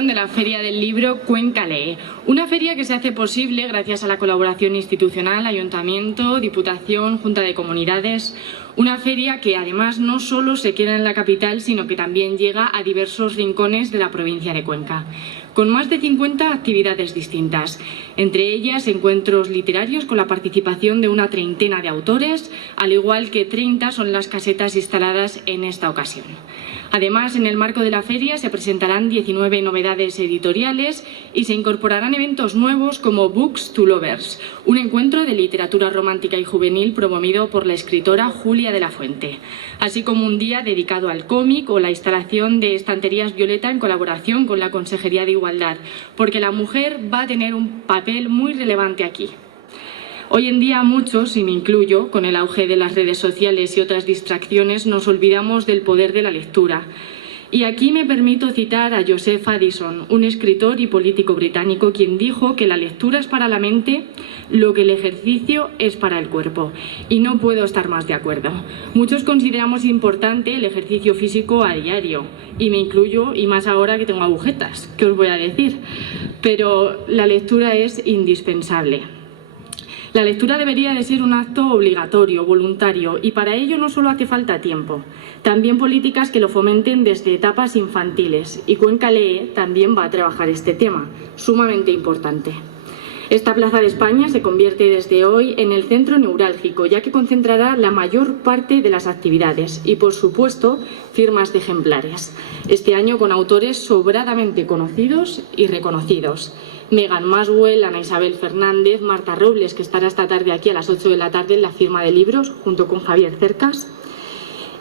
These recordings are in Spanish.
De la Feria del Libro Cuenca Lee, una feria que se hace posible gracias a la colaboración institucional, Ayuntamiento, Diputación, Junta de Comunidades, una feria que además no solo se queda en la capital, sino que también llega a diversos rincones de la provincia de Cuenca, con más de 50 actividades distintas, entre ellas encuentros literarios con la participación de una treintena de autores, al igual que 30 son las casetas instaladas en esta ocasión. Además, en el marco de la feria se presentarán 19 novedades editoriales y se incorporarán eventos nuevos como Books to Lovers, un encuentro de literatura romántica y juvenil promovido por la escritora Julia de la Fuente, así como un día dedicado al cómic o la instalación de estanterías Violeta en colaboración con la Consejería de Igualdad, porque la mujer va a tener un papel muy relevante aquí. Hoy en día muchos, y me incluyo, con el auge de las redes sociales y otras distracciones, nos olvidamos del poder de la lectura. Y aquí me permito citar a Joseph Addison, un escritor y político británico, quien dijo que la lectura es para la mente lo que el ejercicio es para el cuerpo. Y no puedo estar más de acuerdo. Muchos consideramos importante el ejercicio físico a diario, y me incluyo, y más ahora que tengo agujetas, ¿qué os voy a decir? Pero la lectura es indispensable. La lectura debería de ser un acto obligatorio, voluntario, y para ello no solo hace falta tiempo, también políticas que lo fomenten desde etapas infantiles, y Cuenca Lee también va a trabajar este tema, sumamente importante. Esta Plaza de España se convierte desde hoy en el centro neurálgico, ya que concentrará la mayor parte de las actividades y, por supuesto, firmas de ejemplares. Este año con autores sobradamente conocidos y reconocidos. Megan Maswell, Ana Isabel Fernández, Marta Robles, que estará esta tarde aquí a las 8 de la tarde en la firma de libros, junto con Javier Cercas.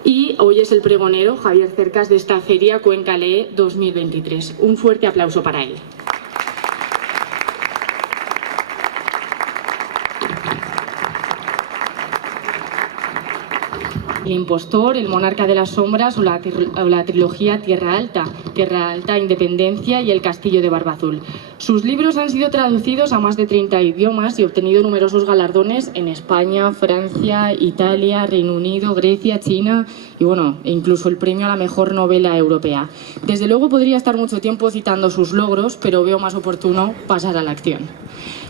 Y hoy es el pregonero Javier Cercas de esta feria Cuenca Lee 2023. Un fuerte aplauso para él. El impostor, El monarca de las sombras o la trilogía Tierra Alta, Independencia y El castillo de Barba Azul. Sus libros han sido traducidos a más de 30 idiomas y obtenido numerosos galardones en España, Francia, Italia, Reino Unido, Grecia, China y bueno, incluso el premio a la mejor novela europea. Desde luego podría estar mucho tiempo citando sus logros, pero veo más oportuno pasar a la acción.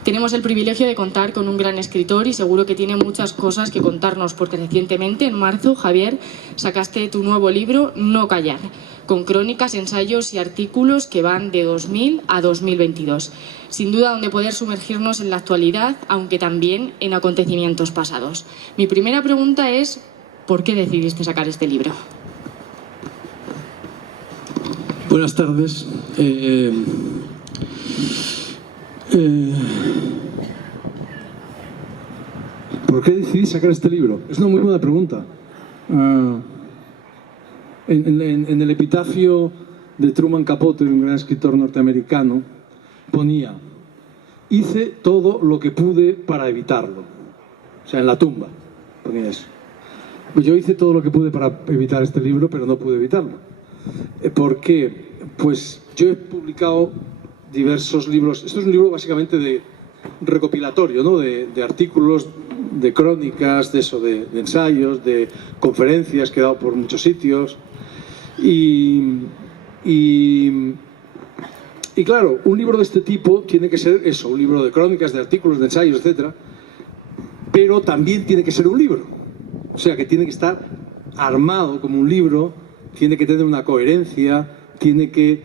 Tenemos el privilegio de contar con un gran escritor y seguro que tiene muchas cosas que contarnos, porque recientemente, en marzo, Javier, sacaste tu nuevo libro, No callar, con crónicas, ensayos y artículos que van de 2000 a 2022. Sin duda donde poder sumergirnos en la actualidad, aunque también en acontecimientos pasados. Mi primera pregunta es, ¿por qué decidiste sacar este libro? Buenas tardes. ¿Por qué decidí sacar este libro? Es una muy buena pregunta. En el epitafio de Truman Capote, un gran escritor norteamericano, ponía: hice todo lo que pude para evitarlo. O sea, en la tumba ponía eso. Pues yo hice todo lo que pude para evitar este libro, pero no pude evitarlo. ¿Por qué? Pues yo he publicado diversos libros. Esto es un libro básicamente de recopilatorio, ¿no? de artículos, de crónicas, de ensayos, de conferencias que he dado por muchos sitios. Y claro, un libro de este tipo tiene que ser eso, un libro de crónicas, de artículos, de ensayos, etc. Pero también tiene que ser un libro. O sea, que tiene que estar armado como un libro, tiene que tener una coherencia, tiene que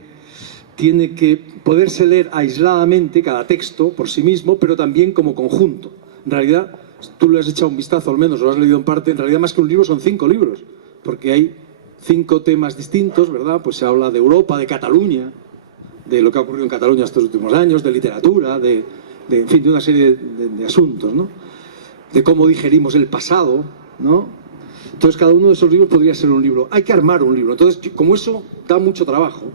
poderse leer aisladamente cada texto por sí mismo, pero también como conjunto. En realidad, tú le has echado un vistazo al menos, lo has leído en parte, en realidad más que un libro son 5 libros, porque hay 5 temas distintos, ¿verdad? Pues se habla de Europa, de Cataluña, de lo que ha ocurrido en Cataluña estos últimos años, de literatura, en fin, de una serie de asuntos, ¿no? De cómo digerimos el pasado, ¿no? Entonces cada uno de esos libros podría ser un libro. Hay que armar un libro. Entonces, como eso da mucho trabajo,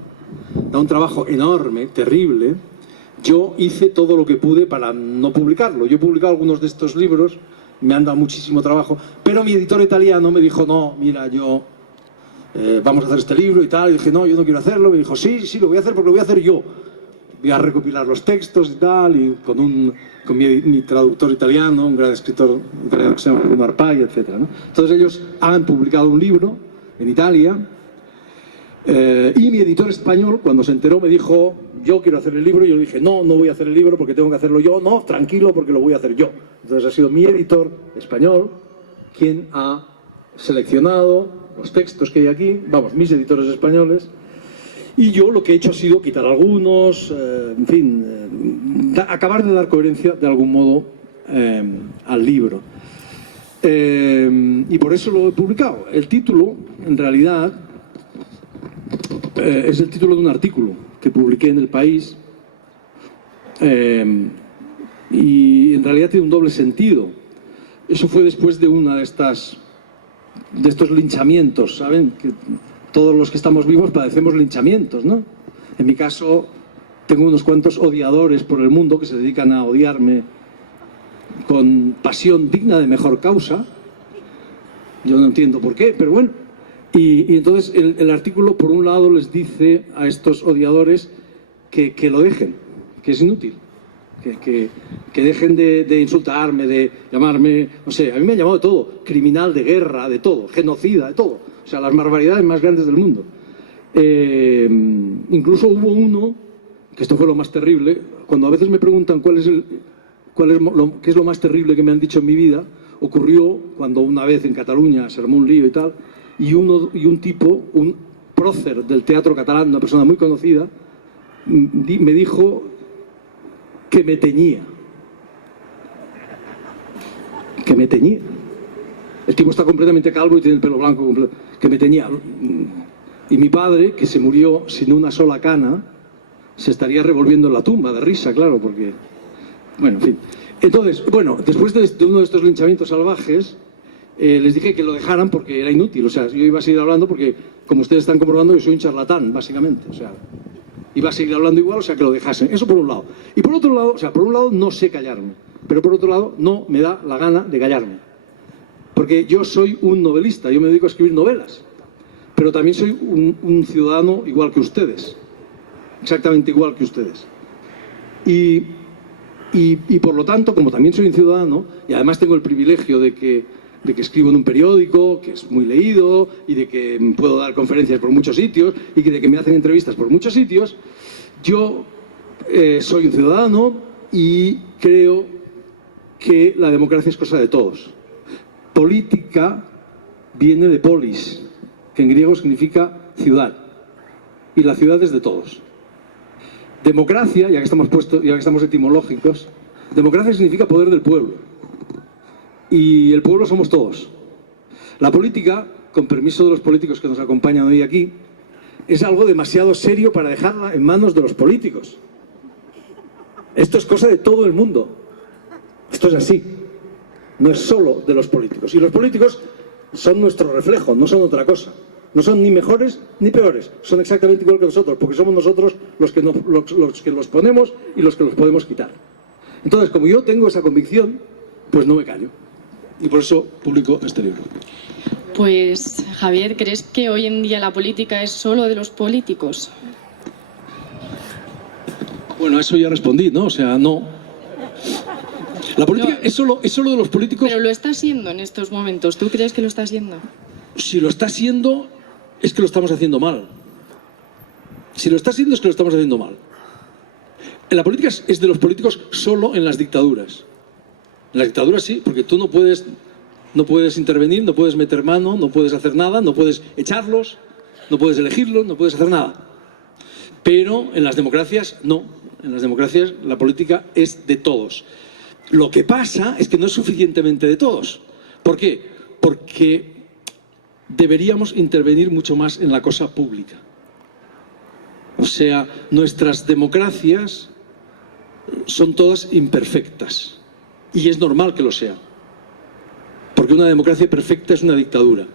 da un trabajo enorme, terrible, yo hice todo lo que pude para no publicarlo. Yo he publicado algunos de estos libros, me han dado muchísimo trabajo, pero mi editor italiano me dijo: no, mira, yo vamos a hacer este libro y tal. Y dije: no, yo no quiero hacerlo. Me dijo: sí, lo voy a hacer porque lo voy a hacer yo. Voy a recopilar los textos y tal, y con mi traductor italiano, un gran escritor italiano que se llama Bruno Arpay, etc., ¿no? Entonces ellos han publicado un libro en Italia, Y mi editor español, cuando se enteró, me dijo, yo quiero hacer el libro, y yo le dije, no, no voy a hacer el libro porque tengo que hacerlo yo, no, tranquilo, porque lo voy a hacer yo. Entonces ha sido mi editor español quien ha seleccionado los textos que hay aquí, vamos, mis editores españoles, y yo lo que he hecho ha sido quitar algunos, en fin, acabar de dar coherencia de algún modo al libro. Y por eso lo he publicado. El título, en realidad, es el título de un artículo que publiqué en El País, y en realidad tiene un doble sentido. Eso fue después de una de estos linchamientos, ¿saben? Que todos los que estamos vivos padecemos linchamientos, ¿no? En mi caso, tengo unos cuantos odiadores por el mundo que se dedican a odiarme con pasión digna de mejor causa. Yo no entiendo por qué, pero bueno. Y entonces el artículo, por un lado, les dice a estos odiadores que lo dejen, que es inútil, que dejen de insultarme, de llamarme, no sé, a mí me han llamado de todo, criminal de guerra, de todo, genocida, de todo, o sea, las barbaridades más grandes del mundo. Incluso hubo uno, que esto fue lo más terrible, cuando a veces me preguntan qué es lo más terrible que me han dicho en mi vida, ocurrió cuando una vez en Cataluña se armó un lío y tal, y un tipo, un prócer del teatro catalán, una persona muy conocida, me dijo que me teñía. Que me teñía. El tipo está completamente calvo y tiene el pelo blanco, que me teñía. Y mi padre, que se murió sin una sola cana, se estaría revolviendo en la tumba de risa, claro, porque... Bueno, en fin. Entonces, bueno, después de uno de estos linchamientos salvajes, les dije que lo dejaran porque era inútil. O sea, yo iba a seguir hablando porque, como ustedes están comprobando, yo soy un charlatán, básicamente. O sea, iba a seguir hablando igual, o sea, que lo dejasen. Eso por un lado. Y por otro lado, o sea, por un lado no sé callarme, pero por otro lado no me da la gana de callarme. Porque yo soy un novelista, yo me dedico a escribir novelas, pero también soy un ciudadano igual que ustedes, exactamente igual que ustedes. Y por lo tanto, como también soy un ciudadano, y además tengo el privilegio de que escribo en un periódico, que es muy leído, y de que puedo dar conferencias por muchos sitios, y de que me hacen entrevistas por muchos sitios, yo soy un ciudadano y creo que la democracia es cosa de todos. Política viene de polis, que en griego significa ciudad, y la ciudad es de todos. Democracia, ya que estamos etimológicos, democracia significa poder del pueblo. Y el pueblo somos todos. La política, con permiso de los políticos que nos acompañan hoy aquí, es algo demasiado serio para dejarla en manos de los políticos. Esto es cosa de todo el mundo. Esto es así. No es solo de los políticos. Y los políticos son nuestro reflejo, no son otra cosa. No son ni mejores ni peores. Son exactamente igual que nosotros, porque somos nosotros los que los ponemos y los que los podemos quitar. Entonces, como yo tengo esa convicción, pues no me callo. Y por eso publico este libro. Pues, Javier, ¿crees que hoy en día la política es solo de los políticos? Bueno, a eso ya respondí, ¿no? O sea, no. La política No, es solo de los políticos. Pero lo está siendo en estos momentos. ¿Tú crees que lo está siendo? Si lo está siendo, es que lo estamos haciendo mal. Si lo está haciendo, es que lo estamos haciendo mal. La política es de los políticos solo en las dictaduras. En las dictaduras sí, porque tú no puedes intervenir, no puedes meter mano, no puedes hacer nada, no puedes echarlos, no puedes elegirlos, no puedes hacer nada. Pero en las democracias no. En las democracias la política es de todos. Lo que pasa es que no es suficientemente de todos. ¿Por qué? Porque deberíamos intervenir mucho más en la cosa pública. O sea, nuestras democracias son todas imperfectas. Y es normal que lo sea. Porque una democracia perfecta es una dictadura.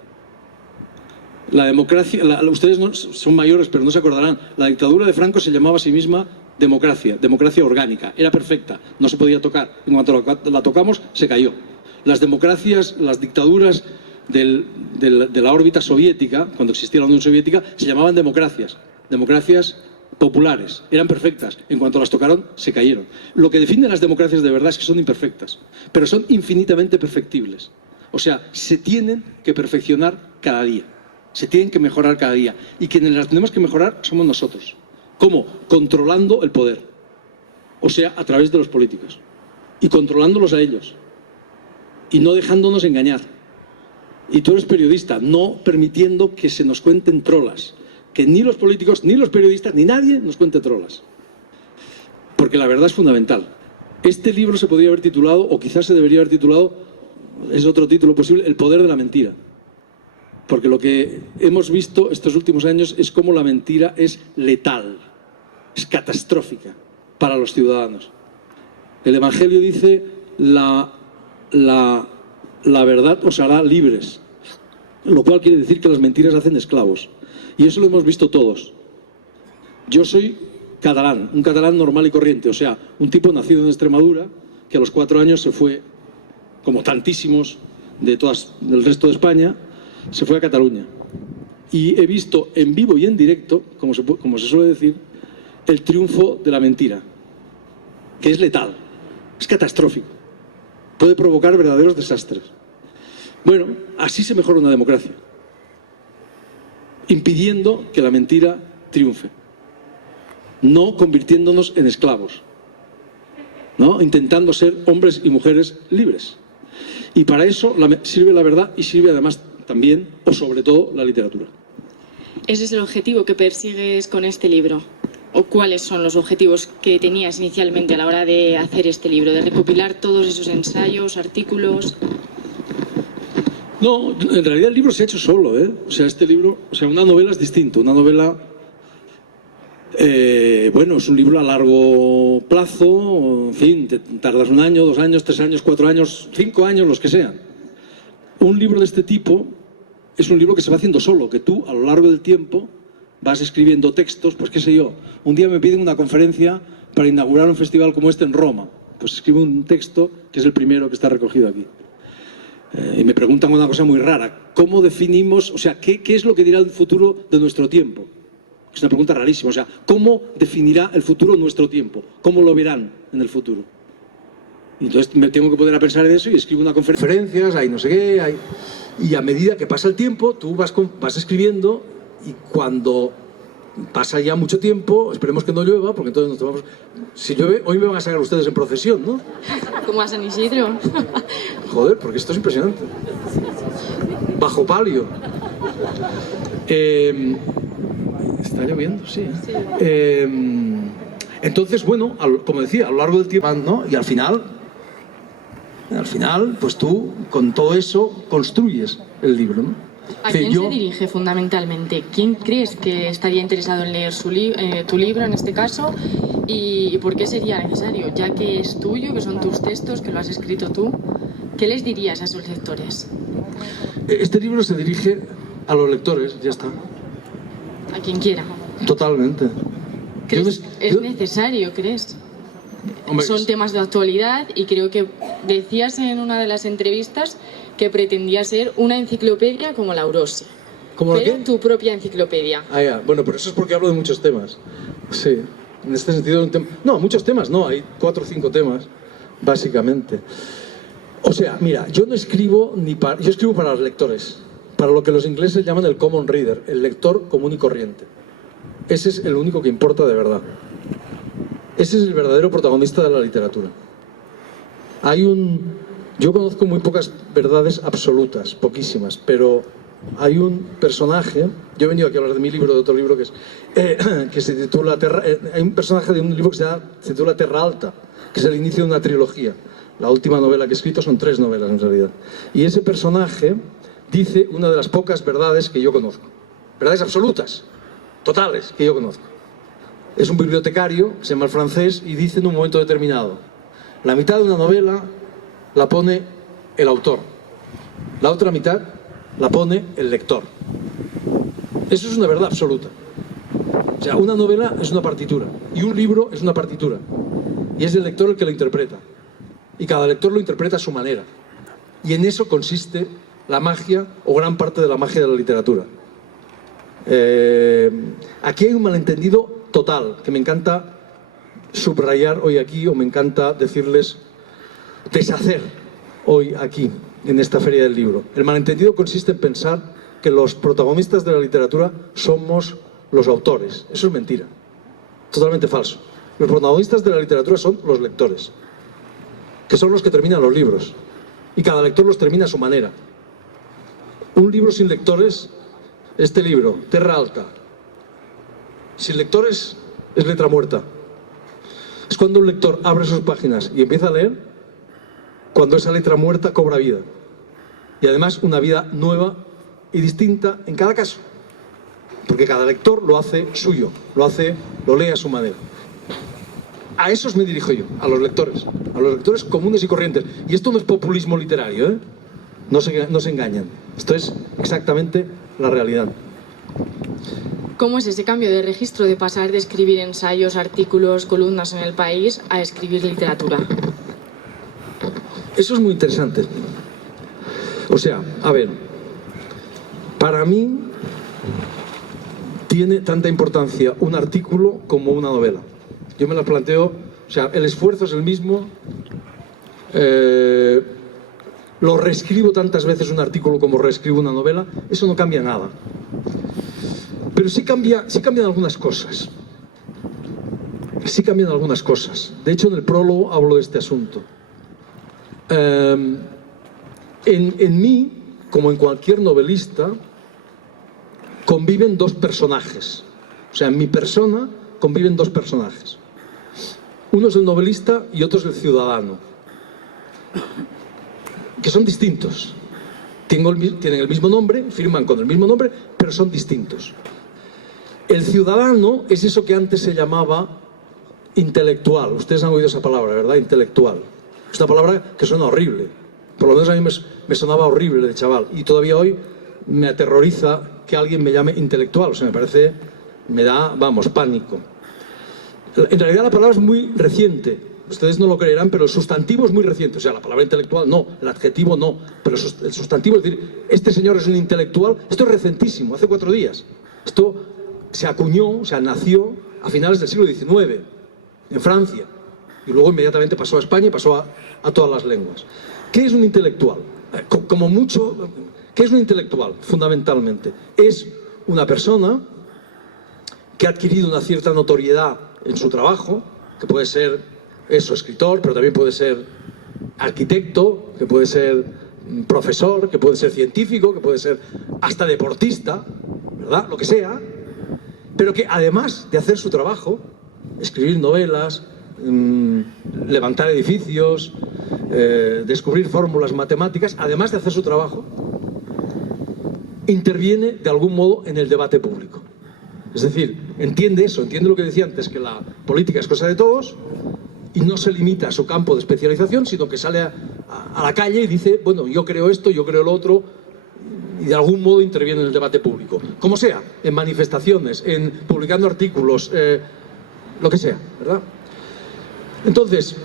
La democracia, ustedes no, son mayores, pero no se acordarán. La dictadura de Franco se llamaba a sí misma democracia orgánica. Era perfecta, no se podía tocar. En cuanto la tocamos, se cayó. Las democracias, las dictaduras de la órbita soviética, cuando existía la Unión Soviética, se llamaban democracias populares, eran perfectas, en cuanto las tocaron se cayeron. Lo que define las democracias de verdad es que son imperfectas, pero son infinitamente perfectibles. O sea, se tienen que perfeccionar cada día. se tienen que mejorar cada día. Y quienes las tenemos que mejorar somos nosotros. ¿Cómo? Controlando el poder. O sea, a través de los políticos. Y controlándolos a ellos. Y no dejándonos engañar. Y tú eres periodista, no permitiendo que se nos cuenten trolas. Que ni los políticos, ni los periodistas, ni nadie nos cuente trolas. Porque la verdad es fundamental. Este libro se podría haber titulado, o quizás se debería haber titulado, es otro título posible, El poder de la mentira. Porque lo que hemos visto estos últimos años es cómo la mentira es letal, es catastrófica para los ciudadanos. El Evangelio dice, la verdad os hará libres, lo cual quiere decir que las mentiras hacen esclavos. Y eso lo hemos visto todos. Yo soy catalán, un catalán normal y corriente, o sea, un tipo nacido en Extremadura que a los 4 años se fue, como tantísimos del resto de España, se fue a Cataluña. Y he visto en vivo y en directo, como se suele decir, el triunfo de la mentira, que es letal, es catastrófico, puede provocar verdaderos desastres. Bueno, así se mejora una democracia, impidiendo que la mentira triunfe, no convirtiéndonos en esclavos, ¿no? Intentando ser hombres y mujeres libres. Y para eso sirve la verdad y sirve además también, o sobre todo, la literatura. ¿Ese es el objetivo que persigues con este libro? ¿O cuáles son los objetivos que tenías inicialmente a la hora de hacer este libro? ¿De recopilar todos esos ensayos, artículos? No, en realidad el libro se ha hecho solo, ¿eh? O sea, este libro, una novela es distinto. Una novela, bueno, es un libro a largo plazo, en fin, te tardas 1 año, 2 años, 3 años, 4 años, 5 años, los que sean. Un libro de este tipo es un libro que se va haciendo solo, que tú a lo largo del tiempo vas escribiendo textos, pues qué sé yo, un día me piden una conferencia para inaugurar un festival como este en Roma, pues escribo un texto que es el primero que está recogido aquí. Y me preguntan una cosa muy rara, ¿cómo definimos, o sea, qué es lo que dirá el futuro de nuestro tiempo? Es una pregunta rarísima, o sea, ¿cómo definirá el futuro nuestro tiempo? ¿Cómo lo verán en el futuro? Y entonces me tengo que poner a pensar en eso y escribo una conferencia, hay no sé qué, y a medida que pasa el tiempo, tú vas escribiendo, y cuando pasa ya mucho tiempo, esperemos que no llueva, porque entonces nos tomamos... Si llueve, hoy me van a sacar ustedes en procesión, ¿no? Como a San Isidro. Joder, porque esto es impresionante. Bajo palio. Está lloviendo, sí. Sí. Entonces, bueno, como decía, a lo largo del tiempo, ¿no? Y al final, pues tú, con todo eso, construyes el libro, ¿no? ¿A quién se dirige fundamentalmente? ¿Quién crees que estaría interesado en leer tu libro, en este caso? ¿Y por qué sería necesario? Ya que es tuyo, que son tus textos, que lo has escrito tú, ¿qué les dirías a esos lectores? Este libro se dirige a los lectores, ya está. A quien quiera. Totalmente. ¿Es necesario, crees? Hombre, son temas de actualidad y creo que decías en una de las entrevistas que pretendía ser una enciclopedia como la Eurosi. ¿Cómo pero qué? tu propia enciclopedia. Ah, ya. Bueno, pero eso es porque hablo de muchos temas. Sí, en este sentido... No, muchos temas no, hay 4 o 5 temas, básicamente. O sea, mira, yo no escribo yo escribo para los lectores, para lo que los ingleses llaman el common reader, el lector común y corriente. Ese es el único que importa de verdad. Ese es el verdadero protagonista de la literatura. Yo conozco muy pocas verdades absolutas, poquísimas, pero hay un personaje, yo he venido aquí a hablar de mi libro, de otro libro que se titula hay un personaje de un libro que se titula Terra Alta, que es el inicio de una trilogía. La última novela que he escrito son 3 novelas en realidad. Y ese personaje dice una de las pocas verdades que yo conozco. Verdades absolutas, totales, que yo conozco. Es un bibliotecario, se llama El Francés, y dice en un momento determinado: la mitad de una novela la pone el autor, la otra mitad la pone el lector. Eso es una verdad absoluta. O sea, una novela es una partitura, y un libro es una partitura, y es el lector el que lo interpreta, y cada lector lo interpreta a su manera, y en eso consiste la magia, o gran parte de la magia de la literatura. Aquí hay un malentendido total, que me encanta subrayar hoy aquí, o me encanta decirles, deshacer hoy aquí, en esta Feria del Libro. El malentendido consiste en pensar que los protagonistas de la literatura somos los autores. Eso es mentira. Totalmente falso. Los protagonistas de la literatura son los lectores, que son los que terminan los libros. Y cada lector los termina a su manera. Un libro sin lectores, este libro, Terra Alta, sin lectores es letra muerta. Es cuando un lector abre sus páginas y empieza a leer, cuando esa letra muerta cobra vida. Y además una vida nueva y distinta en cada caso. Porque cada lector lo hace suyo, lo lee a su manera. A esos me dirijo yo, a los lectores comunes y corrientes. Y esto no es populismo literario, ¿eh? No se engañan. Esto es exactamente la realidad. ¿Cómo es ese cambio de registro de pasar de escribir ensayos, artículos, columnas en El País a escribir literatura? Eso es muy interesante. O sea, a ver, para mí tiene tanta importancia un artículo como una novela. Yo me la planteo, o sea, el esfuerzo es el mismo. Lo reescribo tantas veces un artículo como reescribo una novela, eso no cambia nada. Pero sí cambian algunas cosas. Sí cambian algunas cosas. De hecho, en el prólogo hablo de este asunto. En mí, como en cualquier novelista, conviven dos personajes. O sea, en mi persona conviven dos personajes. Uno es el novelista y otro es el ciudadano. Que son distintos. Tienen el mismo nombre, firman con el mismo nombre, pero son distintos. El ciudadano es eso que antes se llamaba intelectual. Ustedes han oído esa palabra, ¿verdad? Intelectual. Es una palabra que suena horrible. Por lo menos a mí me sonaba horrible de chaval. Y todavía hoy me aterroriza que alguien me llame intelectual. O sea, me da, vamos, pánico. En realidad la palabra es muy reciente. Ustedes no lo creerán, pero el sustantivo es muy reciente. O sea, la palabra intelectual no, el adjetivo no. Pero el sustantivo, es decir, este señor es un intelectual, esto es recentísimo, hace 4 días. Esto se acuñó, o sea, nació a finales del siglo XIX, en Francia. Y luego inmediatamente pasó a España y pasó a todas las lenguas. ¿Qué es un intelectual? Como mucho, ¿qué es un intelectual? Fundamentalmente, es una persona que ha adquirido una cierta notoriedad en su trabajo, que puede ser eso, escritor, pero también puede ser arquitecto, que puede ser profesor, que puede ser científico, que puede ser hasta deportista, ¿verdad? Lo que sea, pero que además de hacer su trabajo, escribir novelas, levantar edificios, descubrir fórmulas matemáticas, además de hacer su trabajo, interviene de algún modo en el debate público. Es decir, entiende eso, entiende lo que decía antes, que la política es cosa de todos y no se limita a su campo de especialización, sino que sale a la calle y dice, bueno, yo creo esto, yo creo lo otro, y de algún modo interviene en el debate público. Como sea, en manifestaciones, en publicando artículos, lo que sea, ¿verdad? Entonces,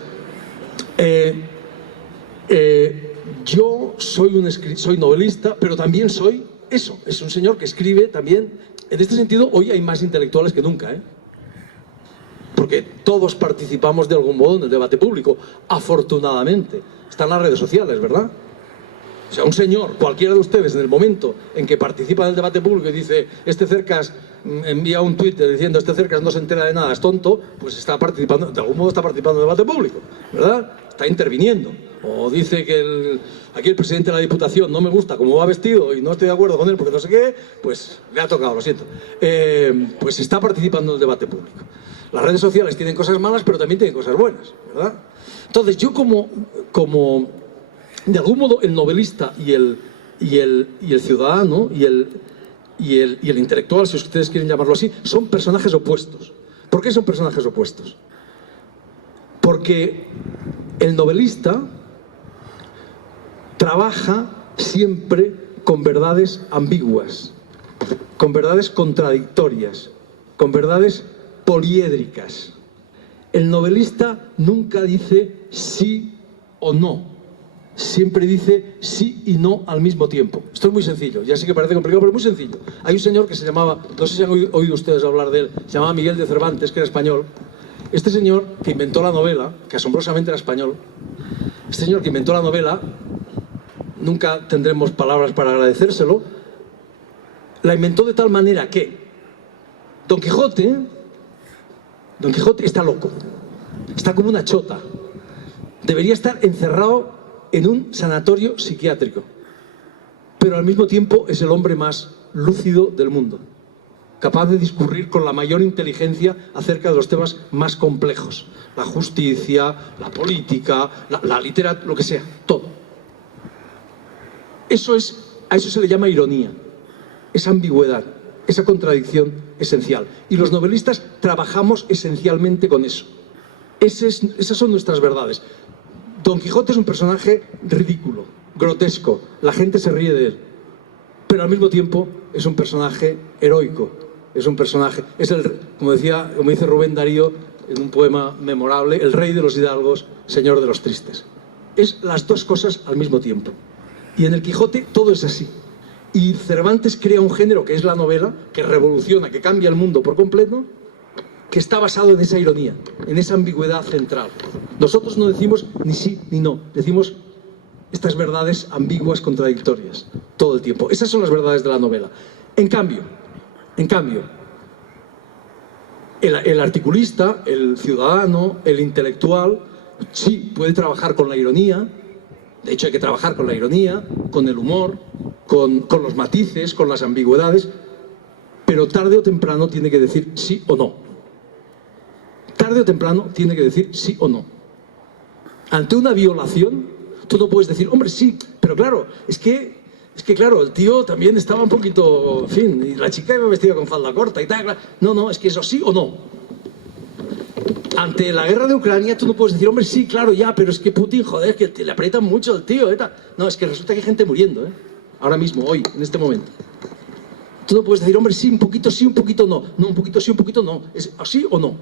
yo soy novelista, pero también soy eso, es un señor que escribe también. En este sentido, hoy hay más intelectuales que nunca, ¿eh? Porque todos participamos de algún modo en el debate público, afortunadamente. Están las redes sociales, ¿verdad? O sea, un señor, cualquiera de ustedes, en el momento en que participa en el debate público y dice, este Cercas envía un tuit diciendo, este Cercas no se entera de nada, es tonto, pues está participando, de algún modo está participando en el debate público, ¿verdad? Está interviniendo. O dice que aquí el presidente de la Diputación no me gusta cómo va vestido y no estoy de acuerdo con él porque no sé qué, pues le ha tocado, lo siento. Pues está participando en el debate público. Las redes sociales tienen cosas malas, pero también tienen cosas buenas, ¿verdad? Entonces, yo como de algún modo el novelista y el ciudadano y el intelectual, si ustedes quieren llamarlo así, son personajes opuestos. ¿Por qué son personajes opuestos? Porque el novelista trabaja siempre con verdades ambiguas, con verdades contradictorias, con verdades poliédricas. El novelista nunca dice sí o no, siempre dice sí y no al mismo tiempo. Esto es muy sencillo, ya sé que parece complicado, pero es muy sencillo. Hay un señor que se llamaba, no sé si han oído ustedes hablar de él, se llamaba Miguel de Cervantes, que era español. Este señor que inventó la novela, que asombrosamente era español, este señor que inventó la novela, nunca tendremos palabras para agradecérselo, la inventó de tal manera que Don Quijote está loco, está como una chota, debería estar encerrado en un sanatorio psiquiátrico, pero al mismo tiempo es el hombre más lúcido del mundo, capaz de discurrir con la mayor inteligencia acerca de los temas más complejos, la justicia, la política, la literatura, lo que sea, todo. A eso se le llama ironía, esa ambigüedad, esa contradicción esencial. Y los novelistas trabajamos esencialmente con eso. Esas son nuestras verdades. Don Quijote es un personaje ridículo, grotesco, la gente se ríe de él, pero al mismo tiempo es un personaje heroico, es un personaje, como dice Rubén Darío en un poema memorable, el rey de los hidalgos, señor de los tristes. Es las dos cosas al mismo tiempo. Y en el Quijote todo es así. Y Cervantes crea un género que es la novela, que revoluciona, que cambia el mundo por completo, que está basado en esa ironía, en esa ambigüedad central. Nosotros no decimos ni sí ni no, decimos estas verdades ambiguas, contradictorias, todo el tiempo. Esas son las verdades de la novela. En cambio, el articulista, el ciudadano, el intelectual, sí puede trabajar con la ironía. De hecho, hay que trabajar con la ironía, con el humor, con los matices, con las ambigüedades, pero tarde o temprano tiene que decir sí o no. Tarde o temprano tiene que decir sí o no. Ante una violación, tú no puedes decir, hombre, sí, pero claro, es que claro, el tío también estaba un poquito, en fin, y la chica iba vestida con falda corta y tal. No, es que eso sí o no. Ante la guerra de Ucrania tú no puedes decir, hombre, sí, claro, ya, pero es que Putin, joder, que le aprietan mucho al tío, No, es que resulta que hay gente muriendo, ahora mismo, hoy, en este momento. Tú no puedes decir, hombre, sí, un poquito no. No, un poquito sí, un poquito no. Es así o no.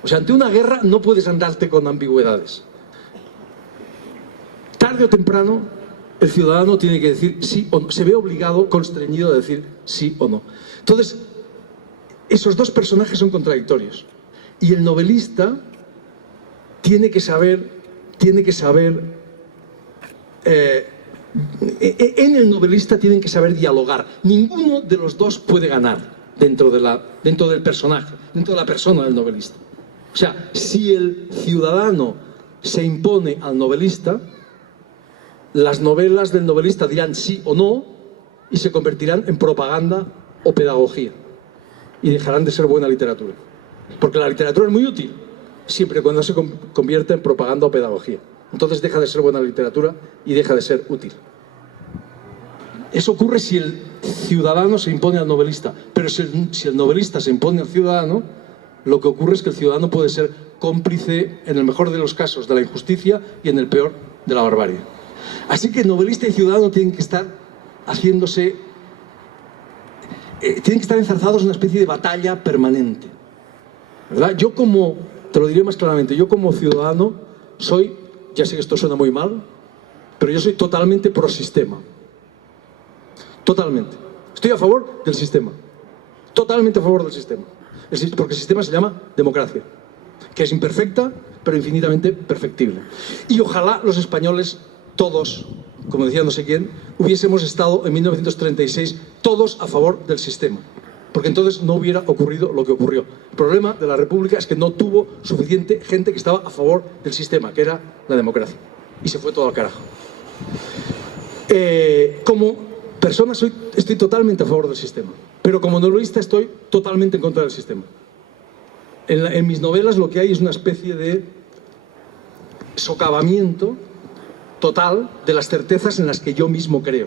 O sea, ante una guerra no puedes andarte con ambigüedades. Tarde o temprano, el ciudadano tiene que decir sí o no. Se ve obligado, constreñido a decir sí o no. Entonces, esos dos personajes son contradictorios. Y el novelista tiene que saber en el novelista tienen que saber dialogar. Ninguno de los dos puede ganar dentro del personaje, dentro de la persona del novelista. O sea, si el ciudadano se impone al novelista, las novelas del novelista dirán sí o no y se convertirán en propaganda o pedagogía y dejarán de ser buena literatura. Porque la literatura es muy útil, siempre y cuando se convierta en propaganda o pedagogía. Entonces deja de ser buena literatura y deja de ser útil. Eso ocurre si el ciudadano se impone al novelista, pero si el novelista se impone al ciudadano, lo que ocurre es que el ciudadano puede ser cómplice, en el mejor de los casos, de la injusticia y en el peor, de la barbarie. Así que novelista y ciudadano tienen que estar tienen que estar enzarzados en una especie de batalla permanente, ¿verdad? Te lo diré más claramente, yo como ciudadano soy, ya sé que esto suena muy mal, pero yo soy totalmente pro sistema. Totalmente. Estoy a favor del sistema. Totalmente a favor del sistema. Porque el sistema se llama democracia, que es imperfecta, pero infinitamente perfectible. Y ojalá los españoles, todos, como decía no sé quién, hubiésemos estado en 1936 todos a favor del sistema. Porque entonces no hubiera ocurrido lo que ocurrió. El problema de la República es que no tuvo suficiente gente que estaba a favor del sistema, que era la democracia. Y se fue todo al carajo. Como persona estoy totalmente a favor del sistema. Pero como novelista estoy totalmente en contra del sistema. En mis novelas lo que hay es una especie de socavamiento total de las certezas en las que yo mismo creo.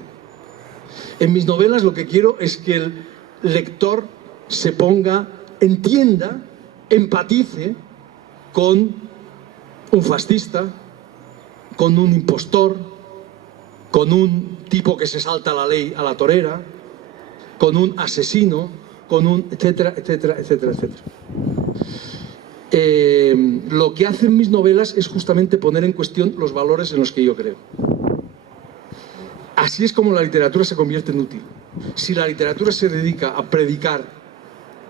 En mis novelas lo que quiero es que el lector se ponga, entienda, empatice con un fascista, con un impostor, con un tipo que se salta la ley a la torera, con un asesino, con un etcétera, etcétera, etcétera, etcétera. Lo que hacen mis novelas es justamente poner en cuestión los valores en los que yo creo. Así es como la literatura se convierte en útil. Si la literatura se dedica a predicar,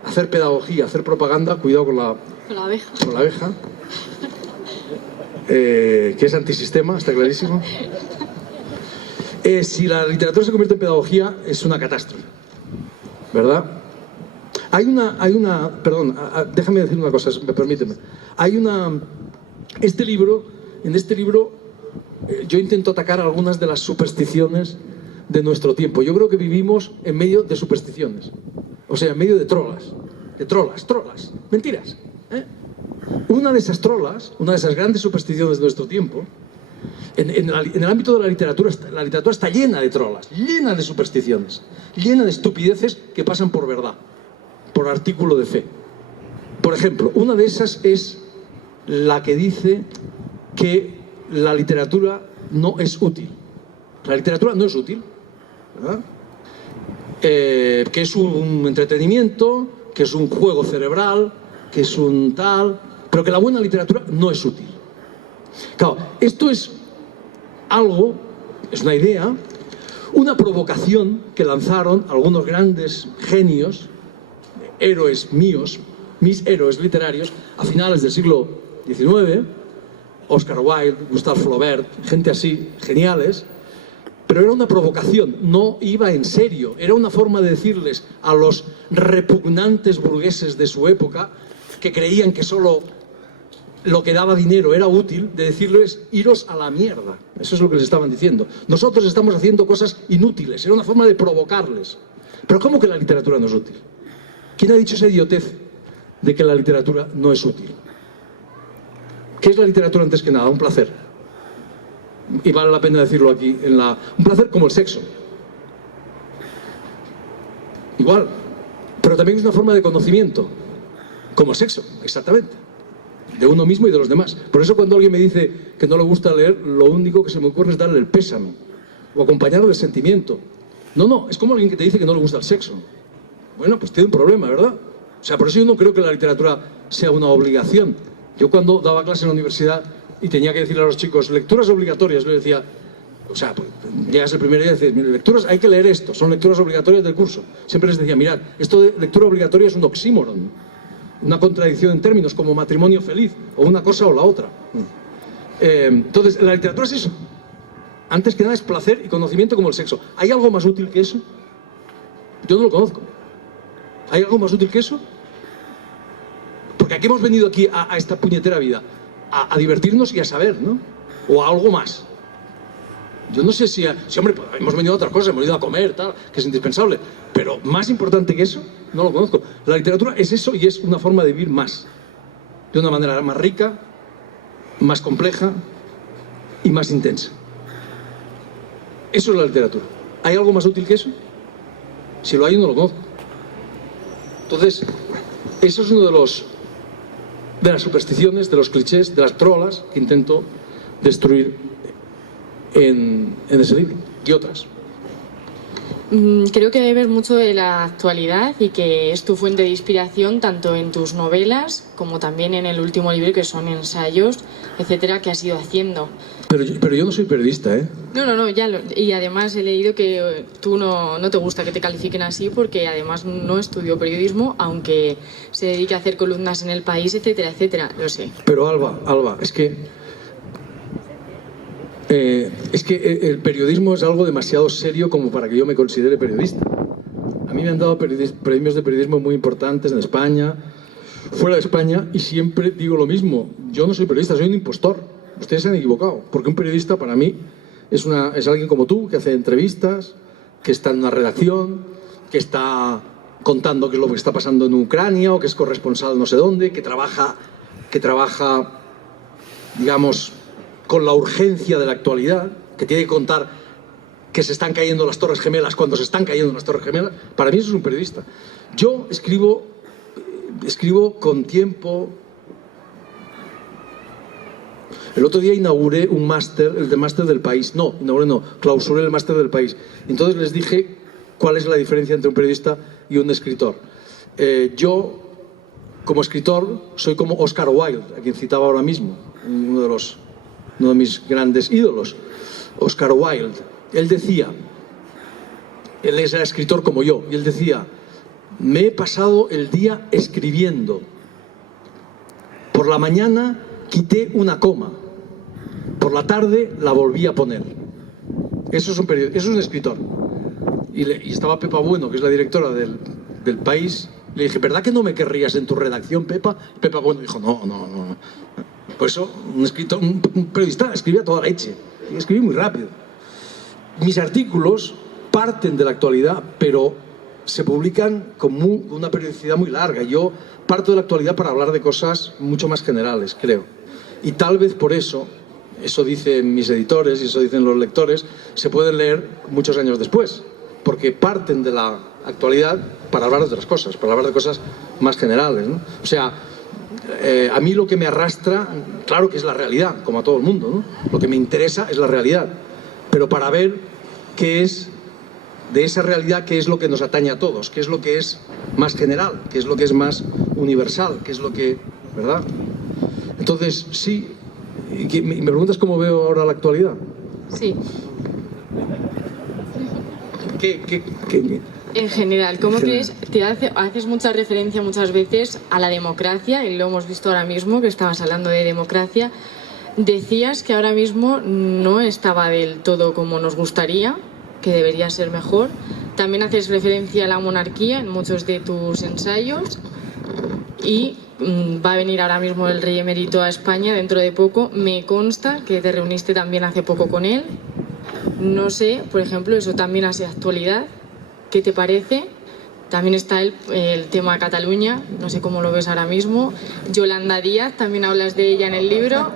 a hacer pedagogía, a hacer propaganda, cuidado con la abeja. Con la abeja. Que es antisistema, está clarísimo. Si la literatura se convierte en pedagogía, es una catástrofe. ¿verdad? Perdón, déjame decir una cosa, permíteme. En este libro yo intento atacar algunas de las supersticiones de nuestro tiempo. Yo creo que vivimos en medio de supersticiones, o sea, en medio de trolas, mentiras. Una de esas trolas, una de esas grandes supersticiones de nuestro tiempo, en el ámbito de la literatura está llena de trolas, llena de supersticiones, llena de estupideces que pasan por verdad, por artículo de fe. Por ejemplo, una de esas es la que dice que la literatura no es útil. La literatura no es útil, ¿verdad? Que es un entretenimiento, que es un juego cerebral, que es un tal, pero que la buena literatura no es útil. Claro, esto es algo, es una idea, una provocación que lanzaron algunos grandes genios, héroes míos, mis héroes literarios, a finales del siglo XIX, Oscar Wilde, Gustave Flaubert, gente así, geniales, pero era una provocación, no iba en serio, era una forma de decirles a los repugnantes burgueses de su época, que creían que solo lo que daba dinero era útil, de decirles, iros a la mierda. Eso es lo que les estaban diciendo. Nosotros estamos haciendo cosas inútiles, era una forma de provocarles. Pero ¿cómo que la literatura no es útil? ¿Quién ha dicho esa idiotez de que la literatura no es útil? ¿Qué es la literatura antes que nada? Un placer. Y vale la pena decirlo aquí. Un placer como el sexo. Igual. Pero también es una forma de conocimiento. Como el sexo, exactamente. De uno mismo y de los demás. Por eso cuando alguien me dice que no le gusta leer, lo único que se me ocurre es darle el pésame. O acompañarlo del sentimiento. No, es como alguien que te dice que no le gusta el sexo. Bueno, pues tiene un problema, ¿verdad? O sea, por eso yo no creo que la literatura sea una obligación. Yo cuando daba clase en la universidad y tenía que decirle a los chicos lecturas obligatorias, les decía, o sea, pues, llegas el primer día y dices, lecturas, hay que leer esto, son lecturas obligatorias del curso. Siempre les decía, mirad, esto de lectura obligatoria es un oxímoron, una contradicción en términos, como matrimonio feliz, o una cosa o la otra. Entonces, la literatura es eso. Antes que nada es placer y conocimiento como el sexo. ¿Hay algo más útil que eso? Yo no lo conozco. ¿Hay algo más útil que eso? Porque aquí hemos venido aquí a esta puñetera vida a divertirnos y a saber, ¿no? O a algo más. Yo no sé si hombre, pues, hemos venido a otras cosas, hemos venido a comer, tal, que es indispensable. Pero más importante que eso, no lo conozco. La literatura es eso y es una forma de vivir más. De una manera más rica, más compleja y más intensa. Eso es la literatura. ¿Hay algo más útil que eso? Si lo hay, no lo conozco. Entonces, eso es uno de las supersticiones, de los clichés, de las trolas que intento destruir en ese libro y otras. Creo que debe ver mucho de la actualidad y que es tu fuente de inspiración tanto en tus novelas como también en el último libro, que son ensayos, etcétera, que has ido haciendo. Pero yo no soy periodista, ¿eh? No, y además he leído que tú no te gusta que te califiquen así porque además no estudió periodismo, aunque se dedique a hacer columnas en El País, etcétera, etcétera, lo sé. Pero Alba, es que el periodismo es algo demasiado serio como para que yo me considere periodista. A mí me han dado premios de periodismo muy importantes en España, fuera de España, y siempre digo lo mismo. Yo no soy periodista, soy un impostor. Ustedes se han equivocado, porque un periodista para mí es alguien como tú, que hace entrevistas, que está en una redacción, que está contando qué es lo que está pasando en Ucrania, o que es corresponsal no sé dónde, que trabaja, digamos, con la urgencia de la actualidad, que tiene que contar que se están cayendo las Torres Gemelas cuando se están cayendo las Torres Gemelas. Para mí eso es un periodista. Yo escribo con tiempo. El otro día inauguré un máster, el de máster del País. Clausuré el máster del País. Entonces les dije cuál es la diferencia entre un periodista y un escritor. Yo, como escritor, soy como Oscar Wilde, a quien citaba ahora mismo, uno de mis grandes ídolos, Oscar Wilde. Él era escritor como yo, y él decía, me he pasado el día escribiendo. Por la mañana quité una coma, por la tarde la volví a poner. Eso es un escritor. Y estaba Pepa Bueno, que es la directora del del País, le dije, ¿verdad que no me querrías en tu redacción, Pepa? Pepa, bueno, dijo, no. Por eso, un periodista escribía toda leche, y escribí muy rápido. Mis artículos parten de la actualidad, pero se publican con una periodicidad muy larga. Yo parto de la actualidad para hablar de cosas mucho más generales, creo. Y tal vez por eso dicen mis editores y eso dicen los lectores, se pueden leer muchos años después, porque parten de la actualidad para hablar de otras cosas, para hablar de cosas más generales, ¿no? O sea, a mí lo que me arrastra, claro que es la realidad, como a todo el mundo, ¿no? Lo que me interesa es la realidad, pero para ver qué es de esa realidad, qué es lo que nos atañe a todos, qué es lo que es más general, qué es lo que es más universal, qué es lo que... ¿verdad? Entonces, sí, me preguntas cómo veo ahora la actualidad. Sí. ¿Qué? En general, ¿cómo crees? Haces mucha referencia muchas veces a la democracia, y lo hemos visto ahora mismo, que estabas hablando de democracia. Decías que ahora mismo no estaba del todo como nos gustaría, que debería ser mejor. También haces referencia a la monarquía en muchos de tus ensayos, y va a venir ahora mismo el rey emérito a España dentro de poco. Me consta que te reuniste también hace poco con él. No sé, por ejemplo, eso también hace actualidad. ¿Qué te parece? También está el tema de Cataluña, no sé cómo lo ves ahora mismo. Yolanda Díaz, también hablas de ella en el libro.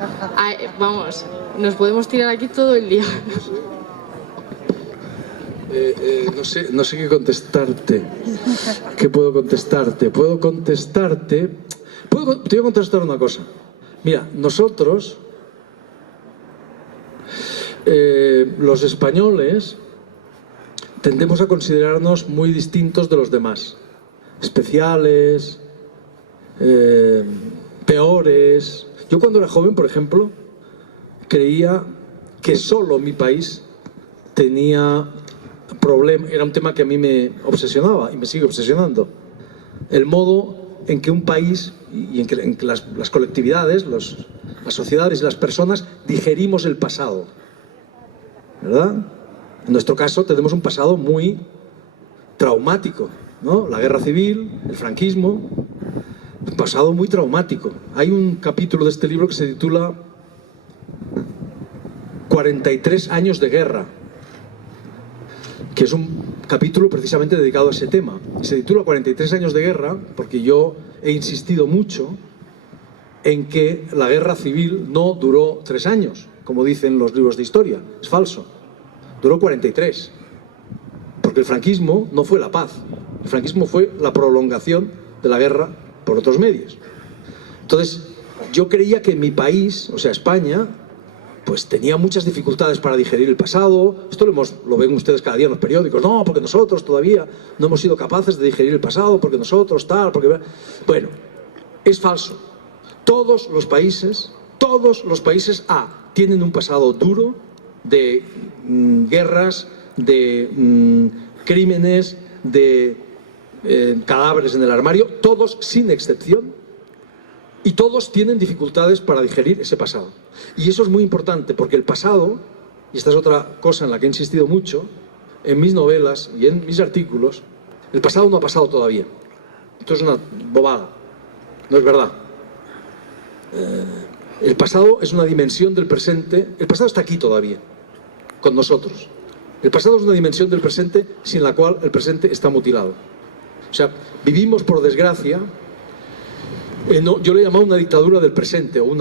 Vamos, nos podemos tirar aquí todo el día. No sé qué contestarte. ¿Qué puedo contestarte? Te voy a contestar una cosa. Mira, nosotros, los españoles, tendemos a considerarnos muy distintos de los demás. Especiales, peores. Yo cuando era joven, por ejemplo, creía que solo mi país tenía problema. Era un tema que a mí me obsesionaba y me sigue obsesionando. El modo en que un país y en que las colectividades, las sociedades y las personas digerimos el pasado, ¿verdad? En nuestro caso tenemos un pasado muy traumático, ¿no? La guerra civil, el franquismo, un pasado muy traumático. Hay un capítulo de este libro que se titula 43 años de guerra, que es un capítulo precisamente dedicado a ese tema. Se titula 43 años de guerra porque yo he insistido mucho en que la guerra civil no duró 3 años, como dicen los libros de historia. Es falso. Duró 43. Porque el franquismo no fue la paz. El franquismo fue la prolongación de la guerra por otros medios. Entonces, yo creía que mi país, o sea, España, pues tenía muchas dificultades para digerir el pasado. Esto lo ven ustedes cada día en los periódicos. No, porque nosotros todavía no hemos sido capaces de digerir el pasado, porque nosotros tal, porque... Bueno, es falso. Todos los países tienen un pasado duro de guerras, de crímenes, de cadáveres en el armario, todos sin excepción. Y todos tienen dificultades para digerir ese pasado. Y eso es muy importante, porque el pasado, y esta es otra cosa en la que he insistido mucho, en mis novelas y en mis artículos, el pasado no ha pasado todavía. Esto es una bobada, no es verdad. El pasado es una dimensión del presente. El pasado está aquí todavía, con nosotros. El pasado es una dimensión del presente sin la cual el presente está mutilado. O sea, vivimos por desgracia... yo le he llamado una dictadura del presente o en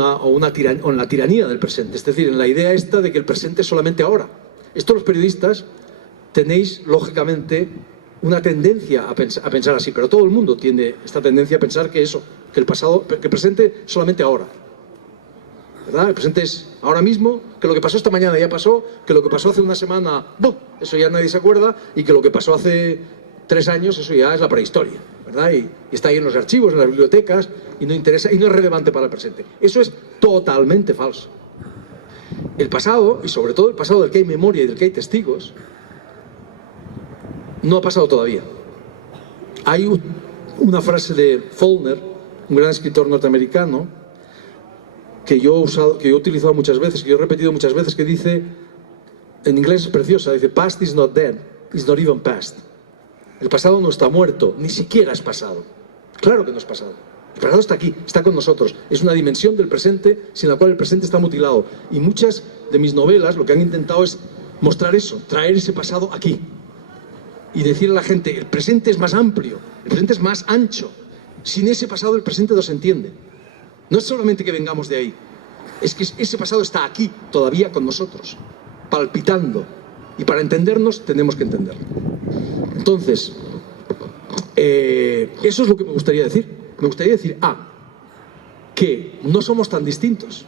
la tiranía del presente, es decir, en la idea esta de que el presente es solamente ahora. Esto los periodistas tenéis, lógicamente, una tendencia a pensar así, pero todo el mundo tiene esta tendencia a pensar que el presente es solamente ahora. ¿Verdad? El presente es ahora mismo, que lo que pasó esta mañana ya pasó, que lo que pasó hace una semana, eso ya nadie se acuerda, y que lo que pasó hace 3 años, eso ya es la prehistoria, ¿verdad? Y está ahí en los archivos, en las bibliotecas, y no interesa, y no es relevante para el presente. Eso es totalmente falso. El pasado, y sobre todo el pasado del que hay memoria y del que hay testigos, no ha pasado todavía. Hay una frase de Faulkner, un gran escritor norteamericano, que yo he utilizado muchas veces, que yo he repetido muchas veces, que dice, en inglés es preciosa, dice, past is not dead, it's not even past. El pasado no está muerto, ni siquiera es pasado. Claro que no es pasado. El pasado está aquí, está con nosotros. Es una dimensión del presente sin la cual el presente está mutilado. Y muchas de mis novelas lo que han intentado es mostrar eso, traer ese pasado aquí. Y decir a la gente, el presente es más amplio, el presente es más ancho. Sin ese pasado el presente no se entiende. No es solamente que vengamos de ahí, es que ese pasado está aquí, todavía con nosotros, palpitando. Y para entendernos tenemos que entenderlo. Entonces, eso es lo que me gustaría decir. Me gustaría decir, que no somos tan distintos.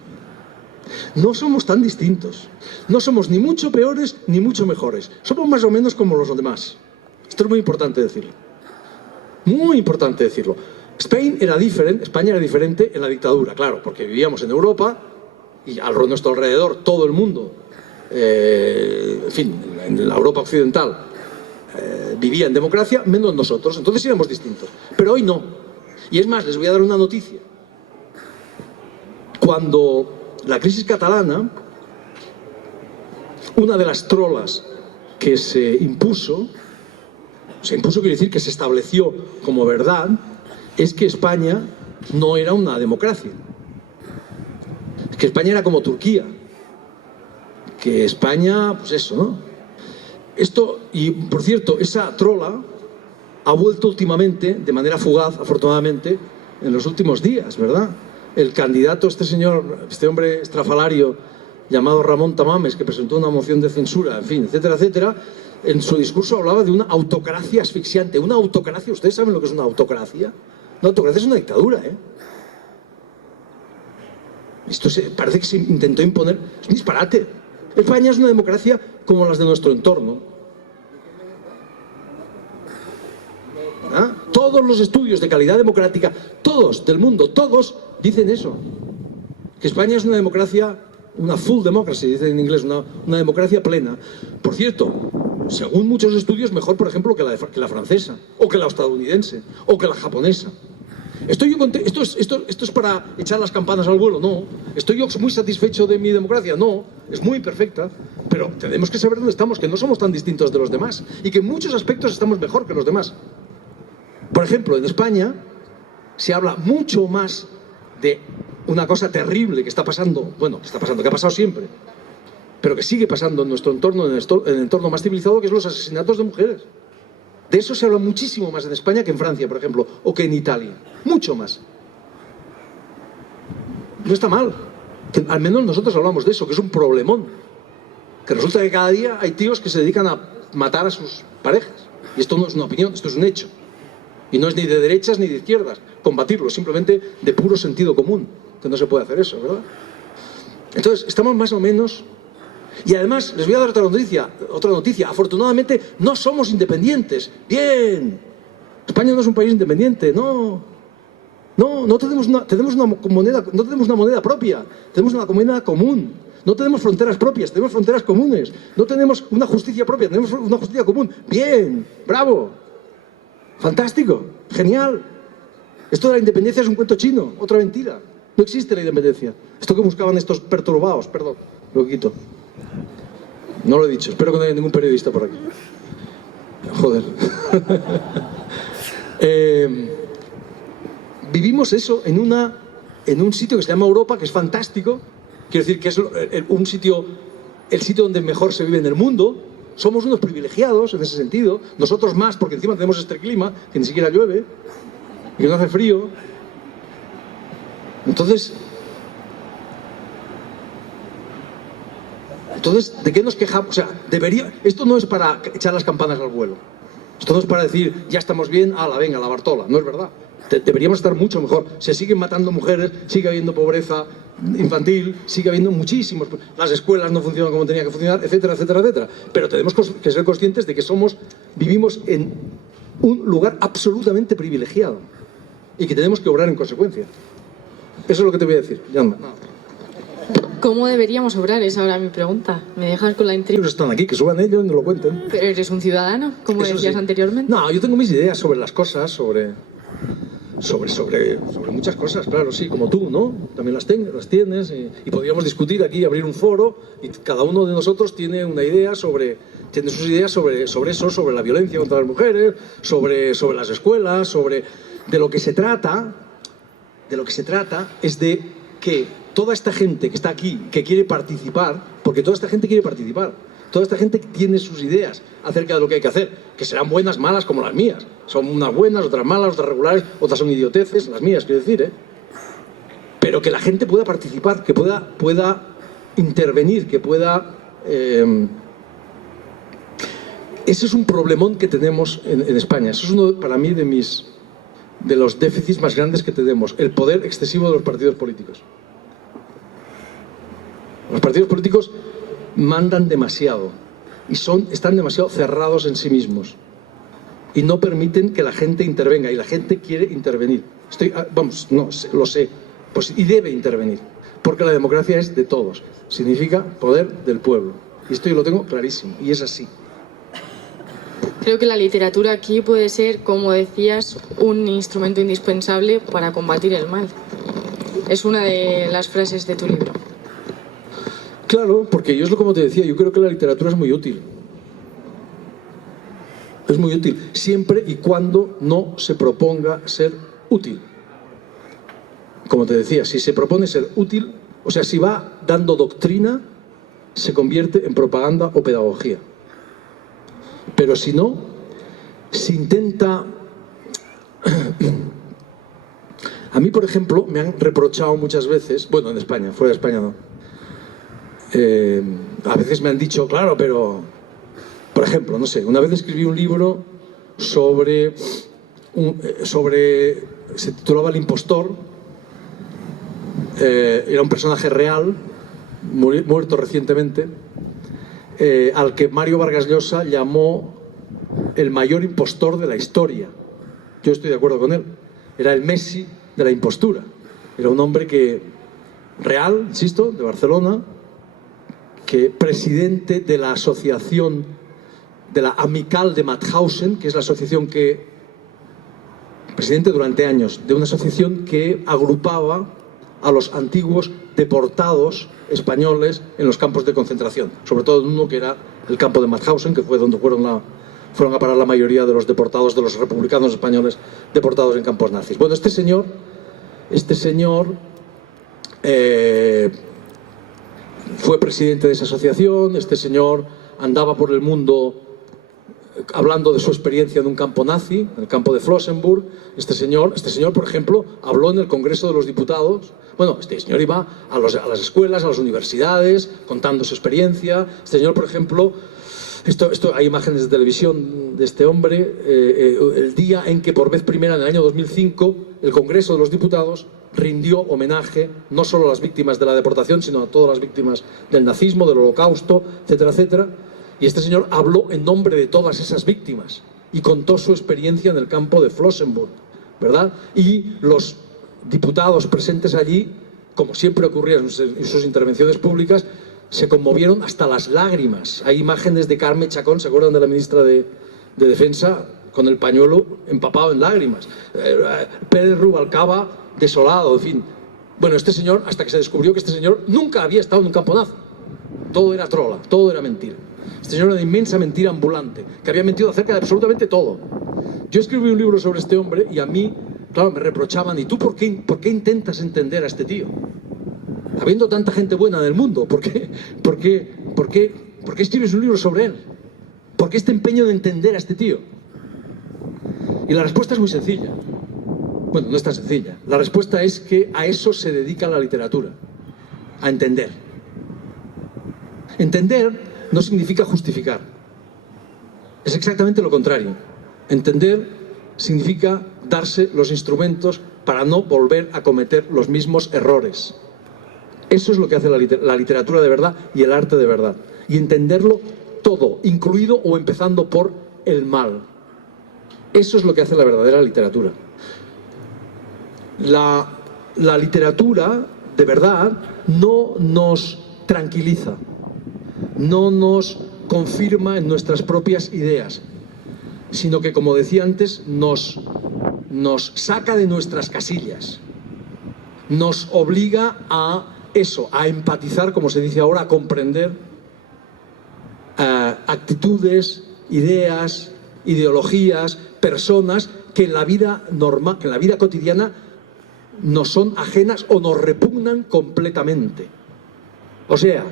No somos tan distintos. No somos ni mucho peores ni mucho mejores. Somos más o menos como los demás. Esto es muy importante decirlo. Muy importante decirlo. España era diferente en la dictadura, claro, porque vivíamos en Europa y a nuestro alrededor todo el mundo, en fin, en la Europa occidental, vivía en democracia, menos nosotros, entonces éramos distintos. Pero hoy no. Y es más, les voy a dar una noticia. Cuando la crisis catalana, una de las trolas que se impuso quiere decir que se estableció como verdad, es que España no era una democracia. Que España era como Turquía. Que España, pues eso, ¿no? Esto, y por cierto, esa trola ha vuelto últimamente, de manera fugaz, afortunadamente, en los últimos días, ¿verdad? El candidato, este hombre estrafalario, llamado Ramón Tamames, que presentó una moción de censura, en fin, etcétera, etcétera, en su discurso hablaba de una autocracia asfixiante. Una autocracia, ¿ustedes saben lo que es una autocracia? Una autocracia es una dictadura, ¿eh? Esto parece que se intentó imponer. Es un disparate. España es una democracia como las de nuestro entorno. ¿Ah? Todos los estudios de calidad democrática, todos del mundo, todos dicen eso. Que España es una democracia, una full democracy, dicen en inglés, una democracia plena. Por cierto, según muchos estudios, mejor, por ejemplo, que la francesa, o que la estadounidense, o que la japonesa. ¿Esto es para echar las campanas al vuelo? No. ¿Estoy yo muy satisfecho de mi democracia? No. Es muy perfecta. Pero tenemos que saber dónde estamos, que no somos tan distintos de los demás. Y que en muchos aspectos estamos mejor que los demás. Por ejemplo, en España se habla mucho más de una cosa terrible que está pasando, que ha pasado siempre, pero que sigue pasando en nuestro entorno, en el entorno más civilizado, que es los asesinatos de mujeres. De eso se habla muchísimo más en España que en Francia, por ejemplo, o que en Italia. Mucho más. No está mal. Que al menos nosotros hablamos de eso, que es un problemón. Que resulta que cada día hay tíos que se dedican a matar a sus parejas. Y esto no es una opinión, esto es un hecho. Y no es ni de derechas ni de izquierdas combatirlo, simplemente de puro sentido común, que no se puede hacer eso, ¿verdad? Entonces, estamos más o menos... Y además, les voy a dar otra noticia. Afortunadamente, no somos independientes. ¡Bien! España no es un país independiente, no. No tenemos una moneda propia, tenemos una moneda común. No tenemos fronteras propias, tenemos fronteras comunes. No tenemos una justicia propia, tenemos una justicia común. ¡Bien! ¡Bravo! ¡Fantástico! ¡Genial! Esto de la independencia es un cuento chino, otra mentira. No existe la independencia. Esto que buscaban estos perturbados, perdón, lo quito. No lo he dicho, espero que no haya ningún periodista por aquí. Joder. Vivimos eso en un sitio que se llama Europa, que es fantástico. Quiero decir que es el sitio donde mejor se vive en el mundo. Somos unos privilegiados en ese sentido. Nosotros más, porque encima tenemos este clima, que ni siquiera llueve, y que no hace frío. Entonces, ¿de qué nos quejamos? O sea, esto no es para echar las campanas al vuelo. Esto no es para decir, ya estamos bien, venga, la Bartola. No es verdad. Deberíamos estar mucho mejor. Se siguen matando mujeres, sigue habiendo pobreza infantil, sigue habiendo muchísimos... Las escuelas no funcionan como tenían que funcionar, etcétera, etcétera, etcétera. Pero tenemos que ser conscientes de que vivimos en un lugar absolutamente privilegiado y que tenemos que obrar en consecuencia. Eso es lo que te voy a decir. Yanma. ¿Cómo deberíamos obrar? Es ahora mi pregunta. ¿Me dejas con la intriga? Ellos están aquí, que suban ellos y nos lo cuenten. Pero eres un ciudadano, como Eso decías sí. anteriormente. No, yo tengo mis ideas sobre las cosas, sobre muchas cosas, claro, sí, como tú, ¿no? También las tienes y podríamos discutir aquí, abrir un foro y cada uno de nosotros tiene una idea sobre tiene sus ideas sobre eso, sobre la violencia contra las mujeres, sobre las escuelas, de lo que se trata es de que toda esta gente que está aquí, que quiere participar, porque toda esta gente quiere participar, toda esta gente tiene sus ideas acerca de lo que hay que hacer, que serán buenas, malas como las mías. Son unas buenas, otras malas, otras regulares, otras son idioteces, las mías, quiero decir, Pero que la gente pueda participar, que pueda intervenir, que pueda... Ese es un problemón que tenemos en España. Eso es uno, para mí, de los déficits más grandes que tenemos, el poder excesivo de los partidos políticos. Los partidos políticos mandan demasiado y están demasiado cerrados en sí mismos y no permiten que la gente intervenga, y la gente quiere intervenir. Lo sé, pues, y debe intervenir, porque la democracia es de todos, significa poder del pueblo, y esto yo lo tengo clarísimo, y es así. Creo que la literatura aquí puede ser, como decías, un instrumento indispensable para combatir el mal. Es una de las frases de tu libro. Claro, porque yo es como te decía, yo creo que la literatura es muy útil. Es muy útil, siempre y cuando no se proponga ser útil. Como te decía, si se propone ser útil, o sea, si va dando doctrina, se convierte en propaganda o pedagogía. Pero si no, si intenta... A mí, por ejemplo, me han reprochado muchas veces, bueno, en España, fuera de España no. A veces me han dicho, claro, pero... Por ejemplo, no sé, una vez escribí un libro sobre se titulaba El impostor. Era un personaje real, muerto recientemente, al que Mario Vargas Llosa llamó el mayor impostor de la historia. Yo estoy de acuerdo con él. Era el Messi de la impostura. Era un hombre real, insisto, de Barcelona, que presidente de la asociación, de la Amical de Mauthausen, que es la asociación presidente durante años, de una asociación que agrupaba a los antiguos deportados españoles en los campos de concentración, sobre todo en uno que era el campo de Mauthausen, que fue donde fueron a parar la mayoría de los deportados, de los republicanos españoles deportados en campos nazis. Bueno, este señor fue presidente de esa asociación. Este señor andaba por el mundo hablando de su experiencia en un campo nazi, en el campo de Flossenbürg. Este señor, por ejemplo, habló en el Congreso de los Diputados. Bueno, este señor iba a las escuelas, a las universidades, contando su experiencia. Este señor, por ejemplo, hay imágenes de televisión de este hombre, el día en que por vez primera, en el año 2005, el Congreso de los Diputados rindió homenaje no solo a las víctimas de la deportación, sino a todas las víctimas del nazismo, del holocausto, etcétera, etcétera. Y este señor habló en nombre de todas esas víctimas y contó su experiencia en el campo de Flossenbürg, ¿verdad? Y los diputados presentes allí, como siempre ocurría en sus intervenciones públicas, se conmovieron hasta las lágrimas. Hay imágenes de Carme Chacón, ¿se acuerdan de la ministra de Defensa? Con el pañuelo empapado en lágrimas. Pérez Rubalcaba, desolado, en fin. Bueno, este señor, hasta que se descubrió que este señor nunca había estado en un campo nazi. Todo era trola, todo era mentira. Este señor era una inmensa mentira ambulante, que había mentido acerca de absolutamente todo. Yo escribí un libro sobre este hombre y a mí, claro, me reprochaban, ¿y tú por qué intentas entender a este tío? Habiendo tanta gente buena en el mundo, ¿por qué escribes un libro sobre él? ¿Por qué este empeño de entender a este tío? Y la respuesta es muy sencilla. Bueno, no es tan sencilla. La respuesta es que a eso se dedica la literatura, a entender. Entender no significa justificar. Es exactamente lo contrario. Entender significa darse los instrumentos para no volver a cometer los mismos errores. Eso es lo que hace la literatura de verdad y el arte de verdad. Y entenderlo todo, incluido o empezando por el mal. Eso es lo que hace la verdadera literatura. La literatura de verdad no nos tranquiliza, no nos confirma en nuestras propias ideas, sino que, como decía antes, nos saca de nuestras casillas, nos obliga a empatizar, como se dice ahora, a comprender actitudes, ideas, ideologías, personas que en la vida normal, que en la vida cotidiana nos son ajenas o nos repugnan completamente. O sea,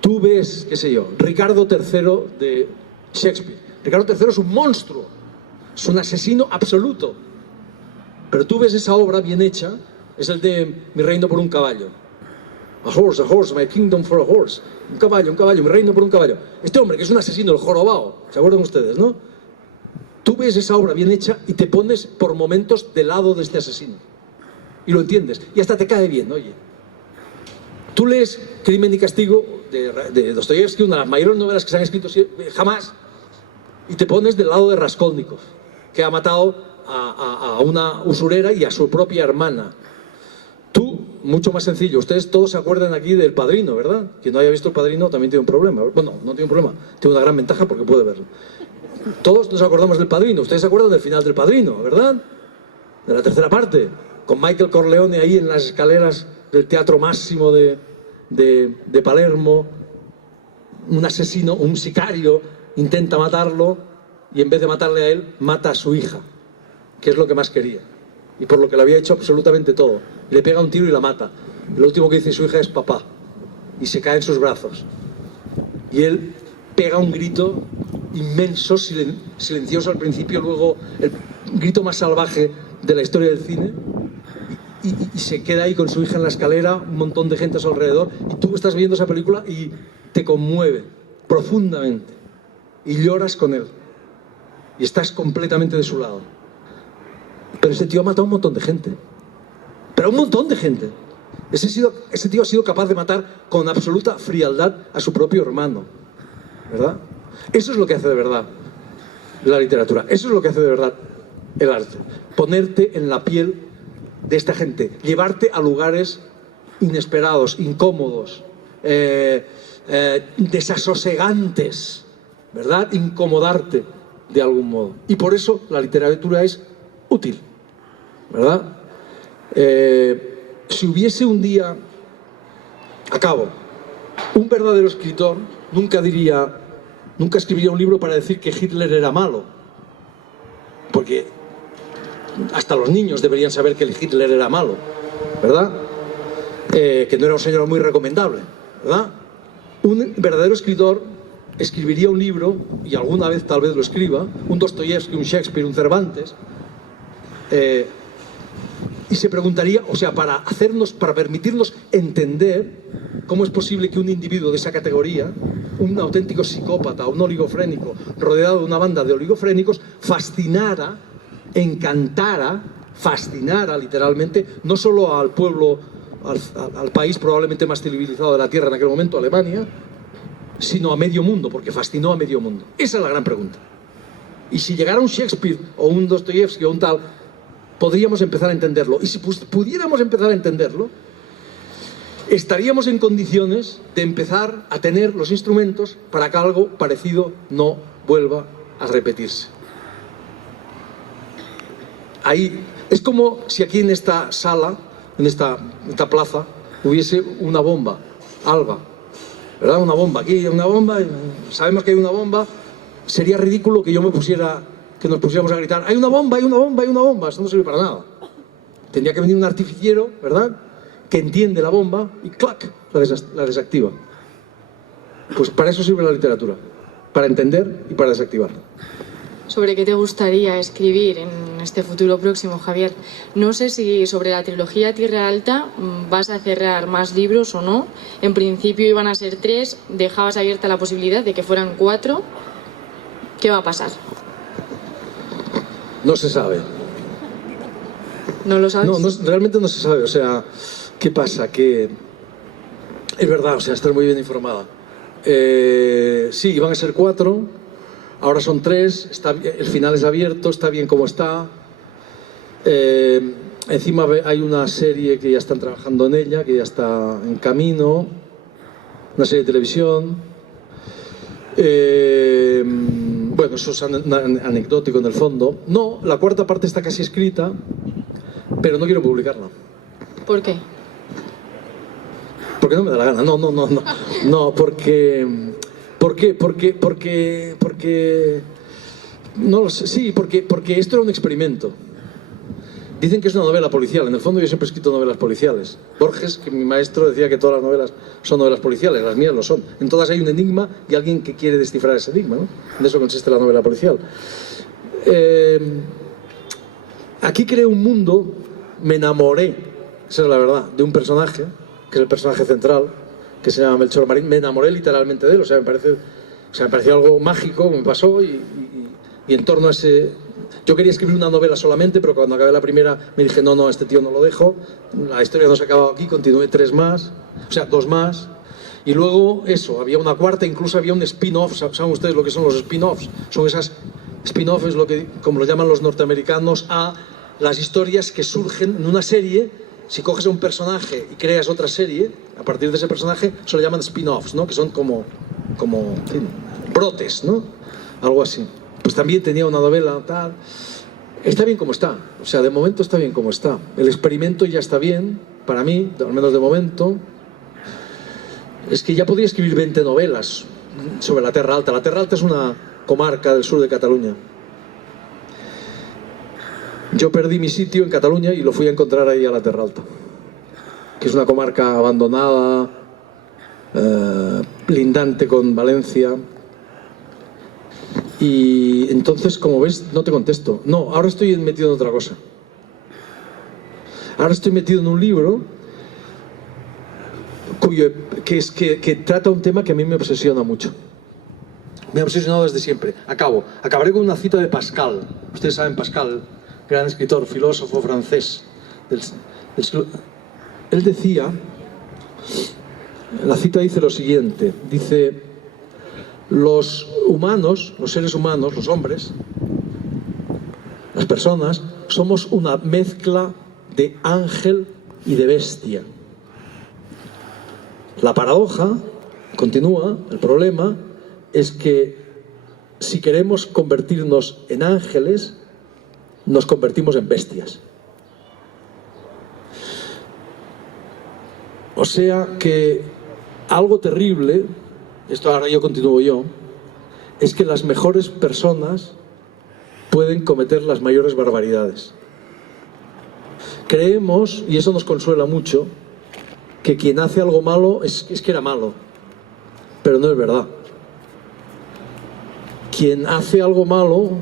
tú ves, qué sé yo, Ricardo III de Shakespeare. Ricardo III es un monstruo, es un asesino absoluto. Pero tú ves esa obra bien hecha, es el de Mi reino por un caballo. A horse, my kingdom for a horse. Un caballo, mi reino por un caballo. Este hombre que es un asesino, el jorobado, ¿se acuerdan ustedes, no? Tú ves esa obra bien hecha y te pones por momentos del lado de este asesino. Y lo entiendes. Y hasta te cae bien, oye. Tú lees Crimen y Castigo de Dostoyevsky, una de las mayores novelas que se han escrito jamás, y te pones del lado de Raskolnikov, que ha matado a una usurera y a su propia hermana. Tú, mucho más sencillo, ustedes todos se acuerdan aquí del Padrino, ¿verdad? Quien no haya visto El Padrino también tiene un problema. Bueno, no tiene un problema, tiene una gran ventaja porque puede verlo. Todos nos acordamos del Padrino, ustedes se acuerdan del final del Padrino, ¿verdad? De la tercera parte, con Michael Corleone ahí en las escaleras del Teatro Máximo de Palermo. Un asesino, un sicario, intenta matarlo y en vez de matarle a él, mata a su hija, que es lo que más quería y por lo que le había hecho absolutamente todo. Y le pega un tiro y la mata. Lo último que dice su hija es papá y se cae en sus brazos. Y él pega un grito inmenso, silencioso al principio, luego el grito más salvaje de la historia del cine, y se queda ahí con su hija en la escalera, un montón de gente a su alrededor, y tú estás viendo esa película y te conmueve profundamente y lloras con él y estás completamente de su lado. Pero ese tío ha matado a un montón de gente, pero a un montón de gente. Ese tío ha sido capaz de matar con absoluta frialdad a su propio hermano, ¿verdad? Eso es lo que hace de verdad la literatura, eso es lo que hace de verdad el arte. Ponerte en la piel de esta gente, llevarte a lugares inesperados, incómodos, desasosegantes, ¿verdad? Incomodarte de algún modo. Y por eso la literatura es útil, ¿verdad? Si hubiese un día, acabo, un verdadero escritor nunca escribiría un libro para decir que Hitler era malo, porque hasta los niños deberían saber que el Hitler era malo, ¿verdad? Que no era un señor muy recomendable, ¿verdad? Un verdadero escritor escribiría un libro, y alguna vez tal vez lo escriba, un Dostoyevsky, un Shakespeare, un Cervantes, y se preguntaría, o sea, para permitirnos entender cómo es posible que un individuo de esa categoría, un auténtico psicópata, un oligofrénico, rodeado de una banda de oligofrénicos, fascinara, encantara, fascinara literalmente, no solo al pueblo, al país probablemente más civilizado de la Tierra en aquel momento, Alemania, sino a medio mundo, porque fascinó a medio mundo. Esa es la gran pregunta. Y si llegara un Shakespeare o un Dostoyevsky o un tal, podríamos empezar a entenderlo. Y si pudiéramos empezar a entenderlo, estaríamos en condiciones de empezar a tener los instrumentos para que algo parecido no vuelva a repetirse. Ahí es como si aquí en esta sala, en esta plaza, hubiese una bomba, Alba, ¿verdad? Una bomba, aquí hay una bomba, sabemos que hay una bomba. Sería ridículo que yo nos pusiéramos a gritar, hay una bomba, hay una bomba, hay una bomba. Esto no sirve para nada. Tendría que venir un artificiero, ¿verdad?, que entiende la bomba y ¡clac!, la desactiva. Pues para eso sirve la literatura, para entender y para desactivar. ¿Sobre qué te gustaría escribir en este futuro próximo, Javier? No sé si sobre la trilogía Tierra Alta vas a cerrar más libros o no. En principio iban a ser 3, dejabas abierta la posibilidad de que fueran 4. ¿Qué va a pasar? No se sabe. ¿No lo sabes? No, realmente no se sabe. O sea, ¿qué pasa? Que es verdad, o sea, estás muy bien informada. Sí, iban a ser 4. Ahora son 3, el final es abierto, está bien como está. Encima hay una serie que ya están trabajando en ella, que ya está en camino, una serie de televisión. Bueno, eso es anecdótico en el fondo. No, la 4ª parte está casi escrita, pero no quiero publicarla. ¿Por qué? Porque no me da la gana, no, porque ¿Por qué? Porque no lo sé, sí, porque esto era un experimento. Dicen que es una novela policial. En el fondo yo siempre he escrito novelas policiales. Borges, que mi maestro, decía que todas las novelas son novelas policiales. Las mías lo son. En todas hay un enigma y alguien que quiere descifrar ese enigma, ¿no? De eso consiste la novela policial. Aquí creé un mundo, me enamoré, esa es la verdad, de un personaje, que es el personaje central, que se llama Melchor Marín. Me enamoré literalmente de él. O sea, me pareció algo mágico, me pasó y en torno a ese... Yo quería escribir una novela solamente, pero cuando acabé la primera me dije, no, este tío no lo dejo. La historia no se ha acabado aquí, continué 3 más, o sea, 2 más. Y luego eso, había una cuarta, incluso había un spin-off. ¿Saben ustedes lo que son los spin-offs? Son esas spin-offs, como lo llaman los norteamericanos, a las historias que surgen en una serie. Si coges a un personaje y creas otra serie, a partir de ese personaje, se lo llaman spin-offs, ¿no? Que son como en fin, brotes, ¿no? Algo así. Pues también tenía una novela, tal. Está bien como está, o sea, de momento está bien como está. El experimento ya está bien, para mí, al menos de momento. Es que ya podría escribir 20 novelas sobre la Terra Alta. La Terra Alta es una comarca del sur de Cataluña. Yo perdí mi sitio en Cataluña y lo fui a encontrar ahí a la Terra Alta, que es una comarca abandonada, lindante con Valencia. Y entonces, como ves, no te contesto. No, ahora estoy metido en otra cosa. Ahora estoy metido en un libro que trata un tema que a mí me obsesiona mucho. Me ha obsesionado desde siempre. Acabaré con una cita de Pascal. Ustedes saben Pascal, gran escritor, filósofo francés. Él decía, la cita dice lo siguiente, dice... Los humanos, los seres humanos, los hombres, las personas, somos una mezcla de ángel y de bestia. La paradoja, continúa, el problema es que si queremos convertirnos en ángeles, nos convertimos en bestias. O sea que algo terrible, esto ahora continúo yo, es que las mejores personas pueden cometer las mayores barbaridades. Creemos, y eso nos consuela mucho, que quien hace algo malo es que era malo, pero no es verdad. Quien hace algo malo,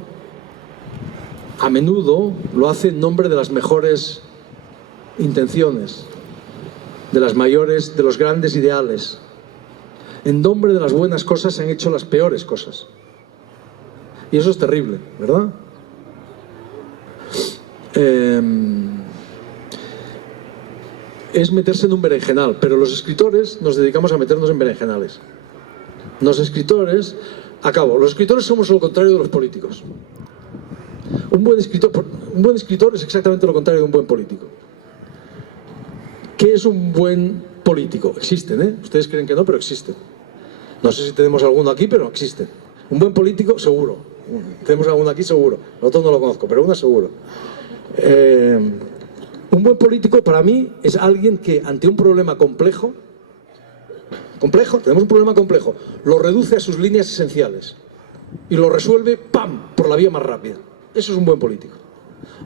a menudo lo hace en nombre de las mejores intenciones, de los grandes ideales. En nombre de las buenas cosas se han hecho las peores cosas. Y eso es terrible, ¿verdad? Es meterse en un berenjenal, pero los escritores nos dedicamos a meternos en berenjenales. Los escritores somos lo contrario de los políticos. Un buen escritor es exactamente lo contrario de un buen político. ¿Qué es un buen político? Existen, ¿eh? Ustedes creen que no, pero existen. No sé si tenemos alguno aquí, pero existen. Un buen político, seguro. Tenemos alguno aquí, seguro. El otro no lo conozco, pero uno seguro. Un buen político para mí es alguien que ante un problema complejo, tenemos un problema complejo, lo reduce a sus líneas esenciales y lo resuelve, ¡pam!, por la vía más rápida. Eso es un buen político.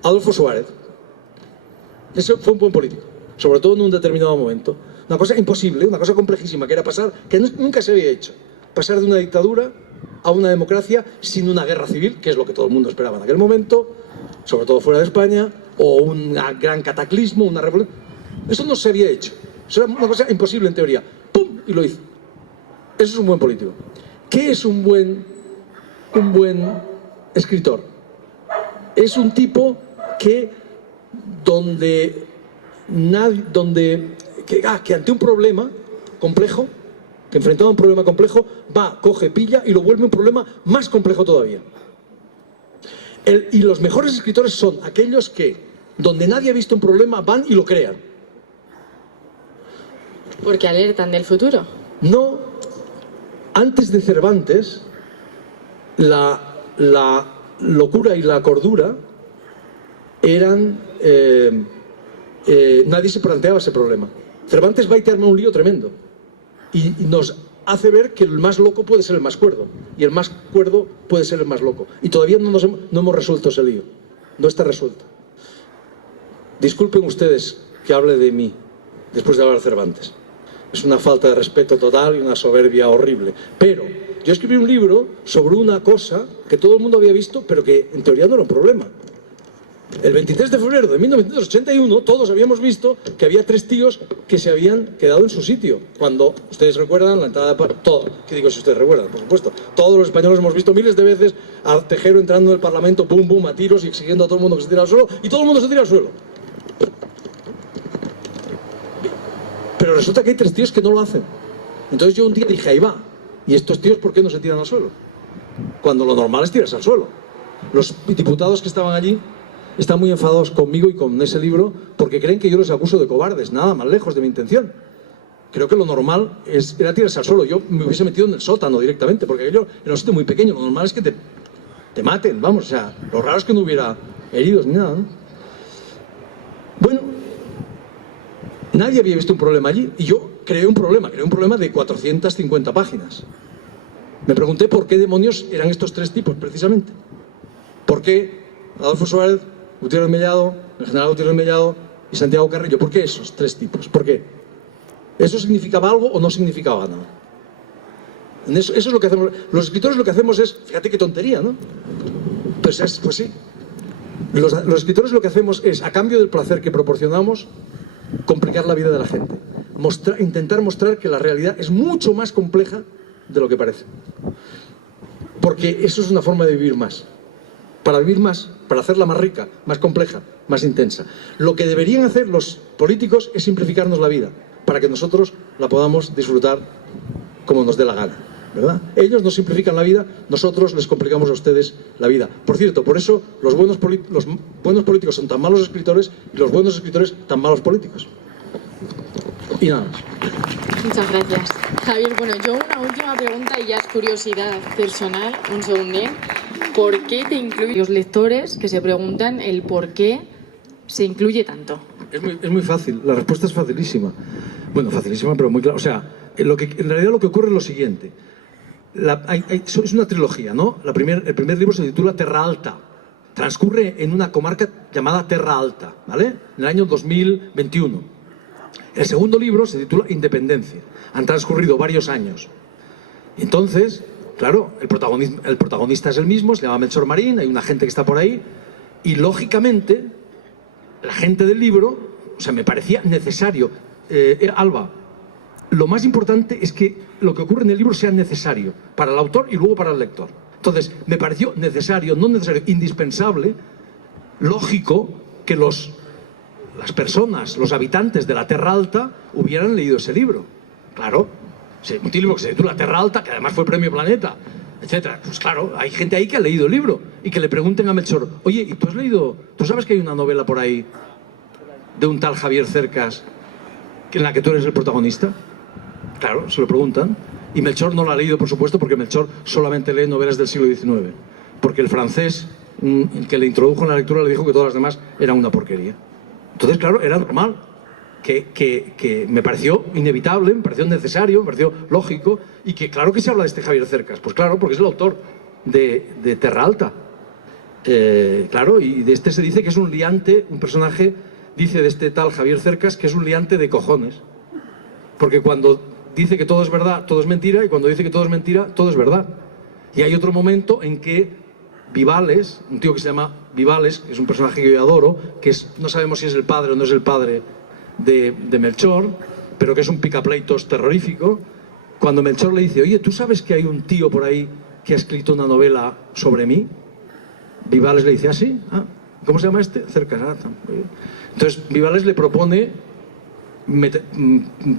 Adolfo Suárez. Eso fue un buen político, sobre todo en un determinado momento. Una cosa imposible, una cosa complejísima, que era pasar, que nunca se había hecho. Pasar de una dictadura a una democracia sin una guerra civil, que es lo que todo el mundo esperaba en aquel momento, sobre todo fuera de España, o un gran cataclismo, una revolución. Eso no se había hecho. Eso era una cosa imposible en teoría. ¡Pum! Y lo hizo. Eso es un buen político. ¿Qué es un buen escritor? Es un tipo que que ante un problema complejo, que enfrentado a un problema complejo, va, coge, pilla y lo vuelve un problema más complejo todavía. Y los mejores escritores son aquellos que, donde nadie ha visto un problema, van y lo crean. Porque alertan del futuro. No, antes de Cervantes, la locura y la cordura eran... nadie se planteaba ese problema. Cervantes va y te arma un lío tremendo y nos hace ver que el más loco puede ser el más cuerdo y el más cuerdo puede ser el más loco. Y todavía no hemos resuelto ese lío. No está resuelto. Disculpen ustedes que hable de mí después de hablar de Cervantes. Es una falta de respeto total y una soberbia horrible. Pero yo escribí un libro sobre una cosa que todo el mundo había visto, pero que en teoría no era un problema. El 23 de febrero de 1981 todos habíamos visto que había 3 tíos que se habían quedado en su sitio. Cuando, ustedes recuerdan, la entrada de... todo, ¿qué digo si ustedes recuerdan? Por supuesto. Todos los españoles hemos visto miles de veces a Tejero entrando en el Parlamento, pum, pum, a tiros y exigiendo a todo el mundo que se tire al suelo, y todo el mundo se tira al suelo. Pero resulta que hay 3 tíos que no lo hacen. Entonces yo un día dije, ahí va. ¿Y estos tíos por qué no se tiran al suelo? Cuando lo normal es tirarse al suelo. Los diputados que estaban allí están muy enfadados conmigo y con ese libro porque creen que yo los acuso de cobardes. Nada más lejos de mi intención. Creo que lo normal era tirarse al suelo. Yo me hubiese metido en el sótano directamente, porque aquello era un sitio muy pequeño. Lo normal es que te maten, vamos. O sea, lo raro es que no hubiera heridos ni nada, ¿no? Bueno, nadie había visto un problema allí y yo creé un problema de 450 páginas. Me pregunté por qué demonios eran estos 3 tipos precisamente. ¿Por qué Adolfo Suárez, Gutiérrez Mellado, el general Gutiérrez Mellado y Santiago Carrillo? ¿Por qué esos 3 tipos? ¿Por qué? ¿Eso significaba algo o no significaba nada? Eso es lo que hacemos. Los escritores lo que hacemos es, fíjate qué tontería, ¿no? Pues sí. Los escritores lo que hacemos es, a cambio del placer que proporcionamos, complicar la vida de la gente. Intentar mostrar que la realidad es mucho más compleja de lo que parece. Porque eso es una forma de vivir más. Para vivir más, para hacerla más rica, más compleja, más intensa. Lo que deberían hacer los políticos es simplificarnos la vida, para que nosotros la podamos disfrutar como nos dé la gana, ¿verdad? Ellos nos simplifican la vida, nosotros les complicamos a ustedes la vida. Por cierto, por eso los buenos políticos son tan malos escritores y los buenos escritores tan malos políticos. Y nada más. Muchas gracias. Javier, bueno, yo una última pregunta y ya es curiosidad personal, un segundín. ¿Por qué te incluyen los lectores que se preguntan el por qué se incluye tanto? Es muy fácil, la respuesta es facilísima. Bueno, facilísima, pero muy clara. O sea, en realidad lo que ocurre es lo siguiente. Es una trilogía, ¿no? El primer libro se titula Terra Alta. Transcurre en una comarca llamada Terra Alta, ¿vale? En el año 2021. El segundo libro se titula Independencia. Han transcurrido varios años. Entonces, claro, el protagonista es el mismo, se llama Melchor Marín, hay una gente que está por ahí, y lógicamente, la gente del libro, o sea, me parecía necesario. Alba, lo más importante es que lo que ocurre en el libro sea necesario para el autor y luego para el lector. Entonces, me pareció necesario, no necesario, indispensable, lógico, que las personas, los habitantes de la Terra Alta hubieran leído ese libro. Claro, un libro que se titula Terra Alta, que además fue Premio Planeta, etcétera. Pues claro, hay gente ahí que ha leído el libro y que le pregunten a Melchor, oye, ¿y tú sabes que hay una novela por ahí de un tal Javier Cercas en la que tú eres el protagonista? Claro, se lo preguntan. Y Melchor no la ha leído, por supuesto, porque Melchor solamente lee novelas del siglo XIX. Porque el francés que le introdujo en la lectura le dijo que todas las demás eran una porquería. Entonces, claro, era normal que me pareció inevitable, me pareció necesario, me pareció lógico, y que claro que se habla de este Javier Cercas. Pues claro, porque es el autor de Terra Alta. Claro, y de este se dice que es un liante, un personaje, dice de este tal Javier Cercas, que es un liante de cojones. Porque cuando dice que todo es verdad, todo es mentira, y cuando dice que todo es mentira, todo es verdad. Y hay otro momento en que Vivales, un tío que se llama Vivales, que es un personaje que yo adoro, no sabemos si es el padre o no es el padre de Melchor, pero que es un picapleitos terrorífico. Cuando Melchor le dice, oye, ¿tú sabes que hay un tío por ahí que ha escrito una novela sobre mí? Vivales le dice, ¿ah, sí? Ah, ¿cómo se llama este? Cercas. Entonces Vivales le propone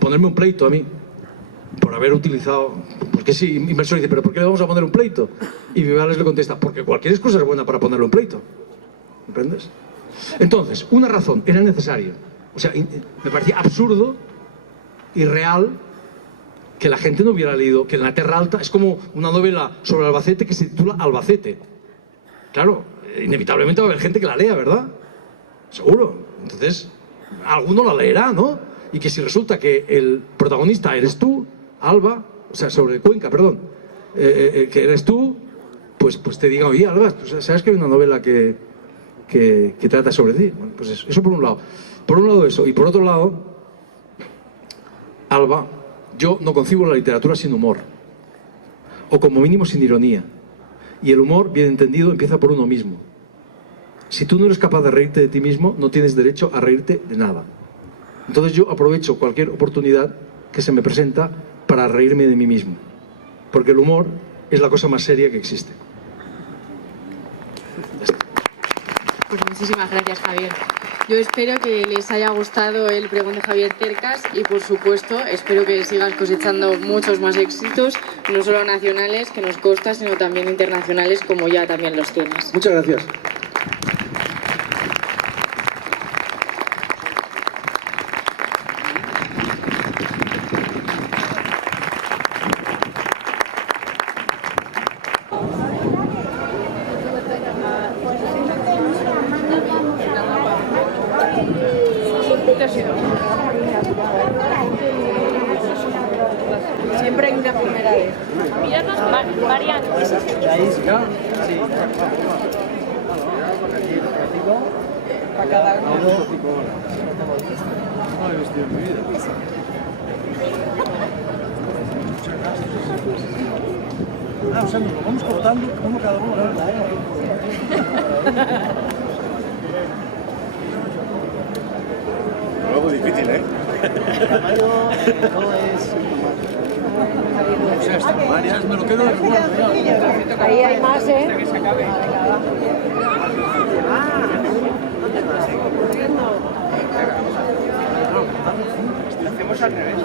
ponerme un pleito a mí por haber utilizado, porque sí, y Melchor dice, ¿pero por qué le vamos a poner un pleito? Y Vivales le contesta, porque cualquier excusa es buena para ponerle un pleito. ¿Comprendes? Entonces, una razón, era necesario. O sea, me parecía absurdo, irreal, que la gente no hubiera leído, que en la Terra Alta es como una novela sobre Albacete que se titula Albacete. Claro, inevitablemente va a haber gente que la lea, ¿verdad? Seguro. Entonces, alguno la leerá, ¿no? Y que si resulta que el protagonista eres tú, Alba, o sea, sobre Cuenca, perdón, que eres tú, pues te digan, oye, Alba, pues, ¿sabes que hay una novela que trata sobre ti? Bueno, pues eso por un lado. Por un lado eso, y por otro lado, Alba, yo no concibo la literatura sin humor, o como mínimo sin ironía. Y el humor, bien entendido, empieza por uno mismo. Si tú no eres capaz de reírte de ti mismo, no tienes derecho a reírte de nada. Entonces yo aprovecho cualquier oportunidad que se me presenta para reírme de mí mismo. Porque el humor es la cosa más seria que existe. Pues muchísimas gracias, Javier. Yo espero que les haya gustado el pregón de Javier Cercas y, por supuesto, espero que sigas cosechando muchos más éxitos, no solo nacionales, que nos consta, sino también internacionales, como ya también los tienes. Muchas gracias. Siempre hay una primera vez. Marian. Para cada uno. O sea, nos lo vamos cortando uno cada uno. Algo difícil, ¿eh? El tamaño no es... O sea, esta María, me lo quedo de igual. Ahí hay más, ¿eh? Hacemos al revés.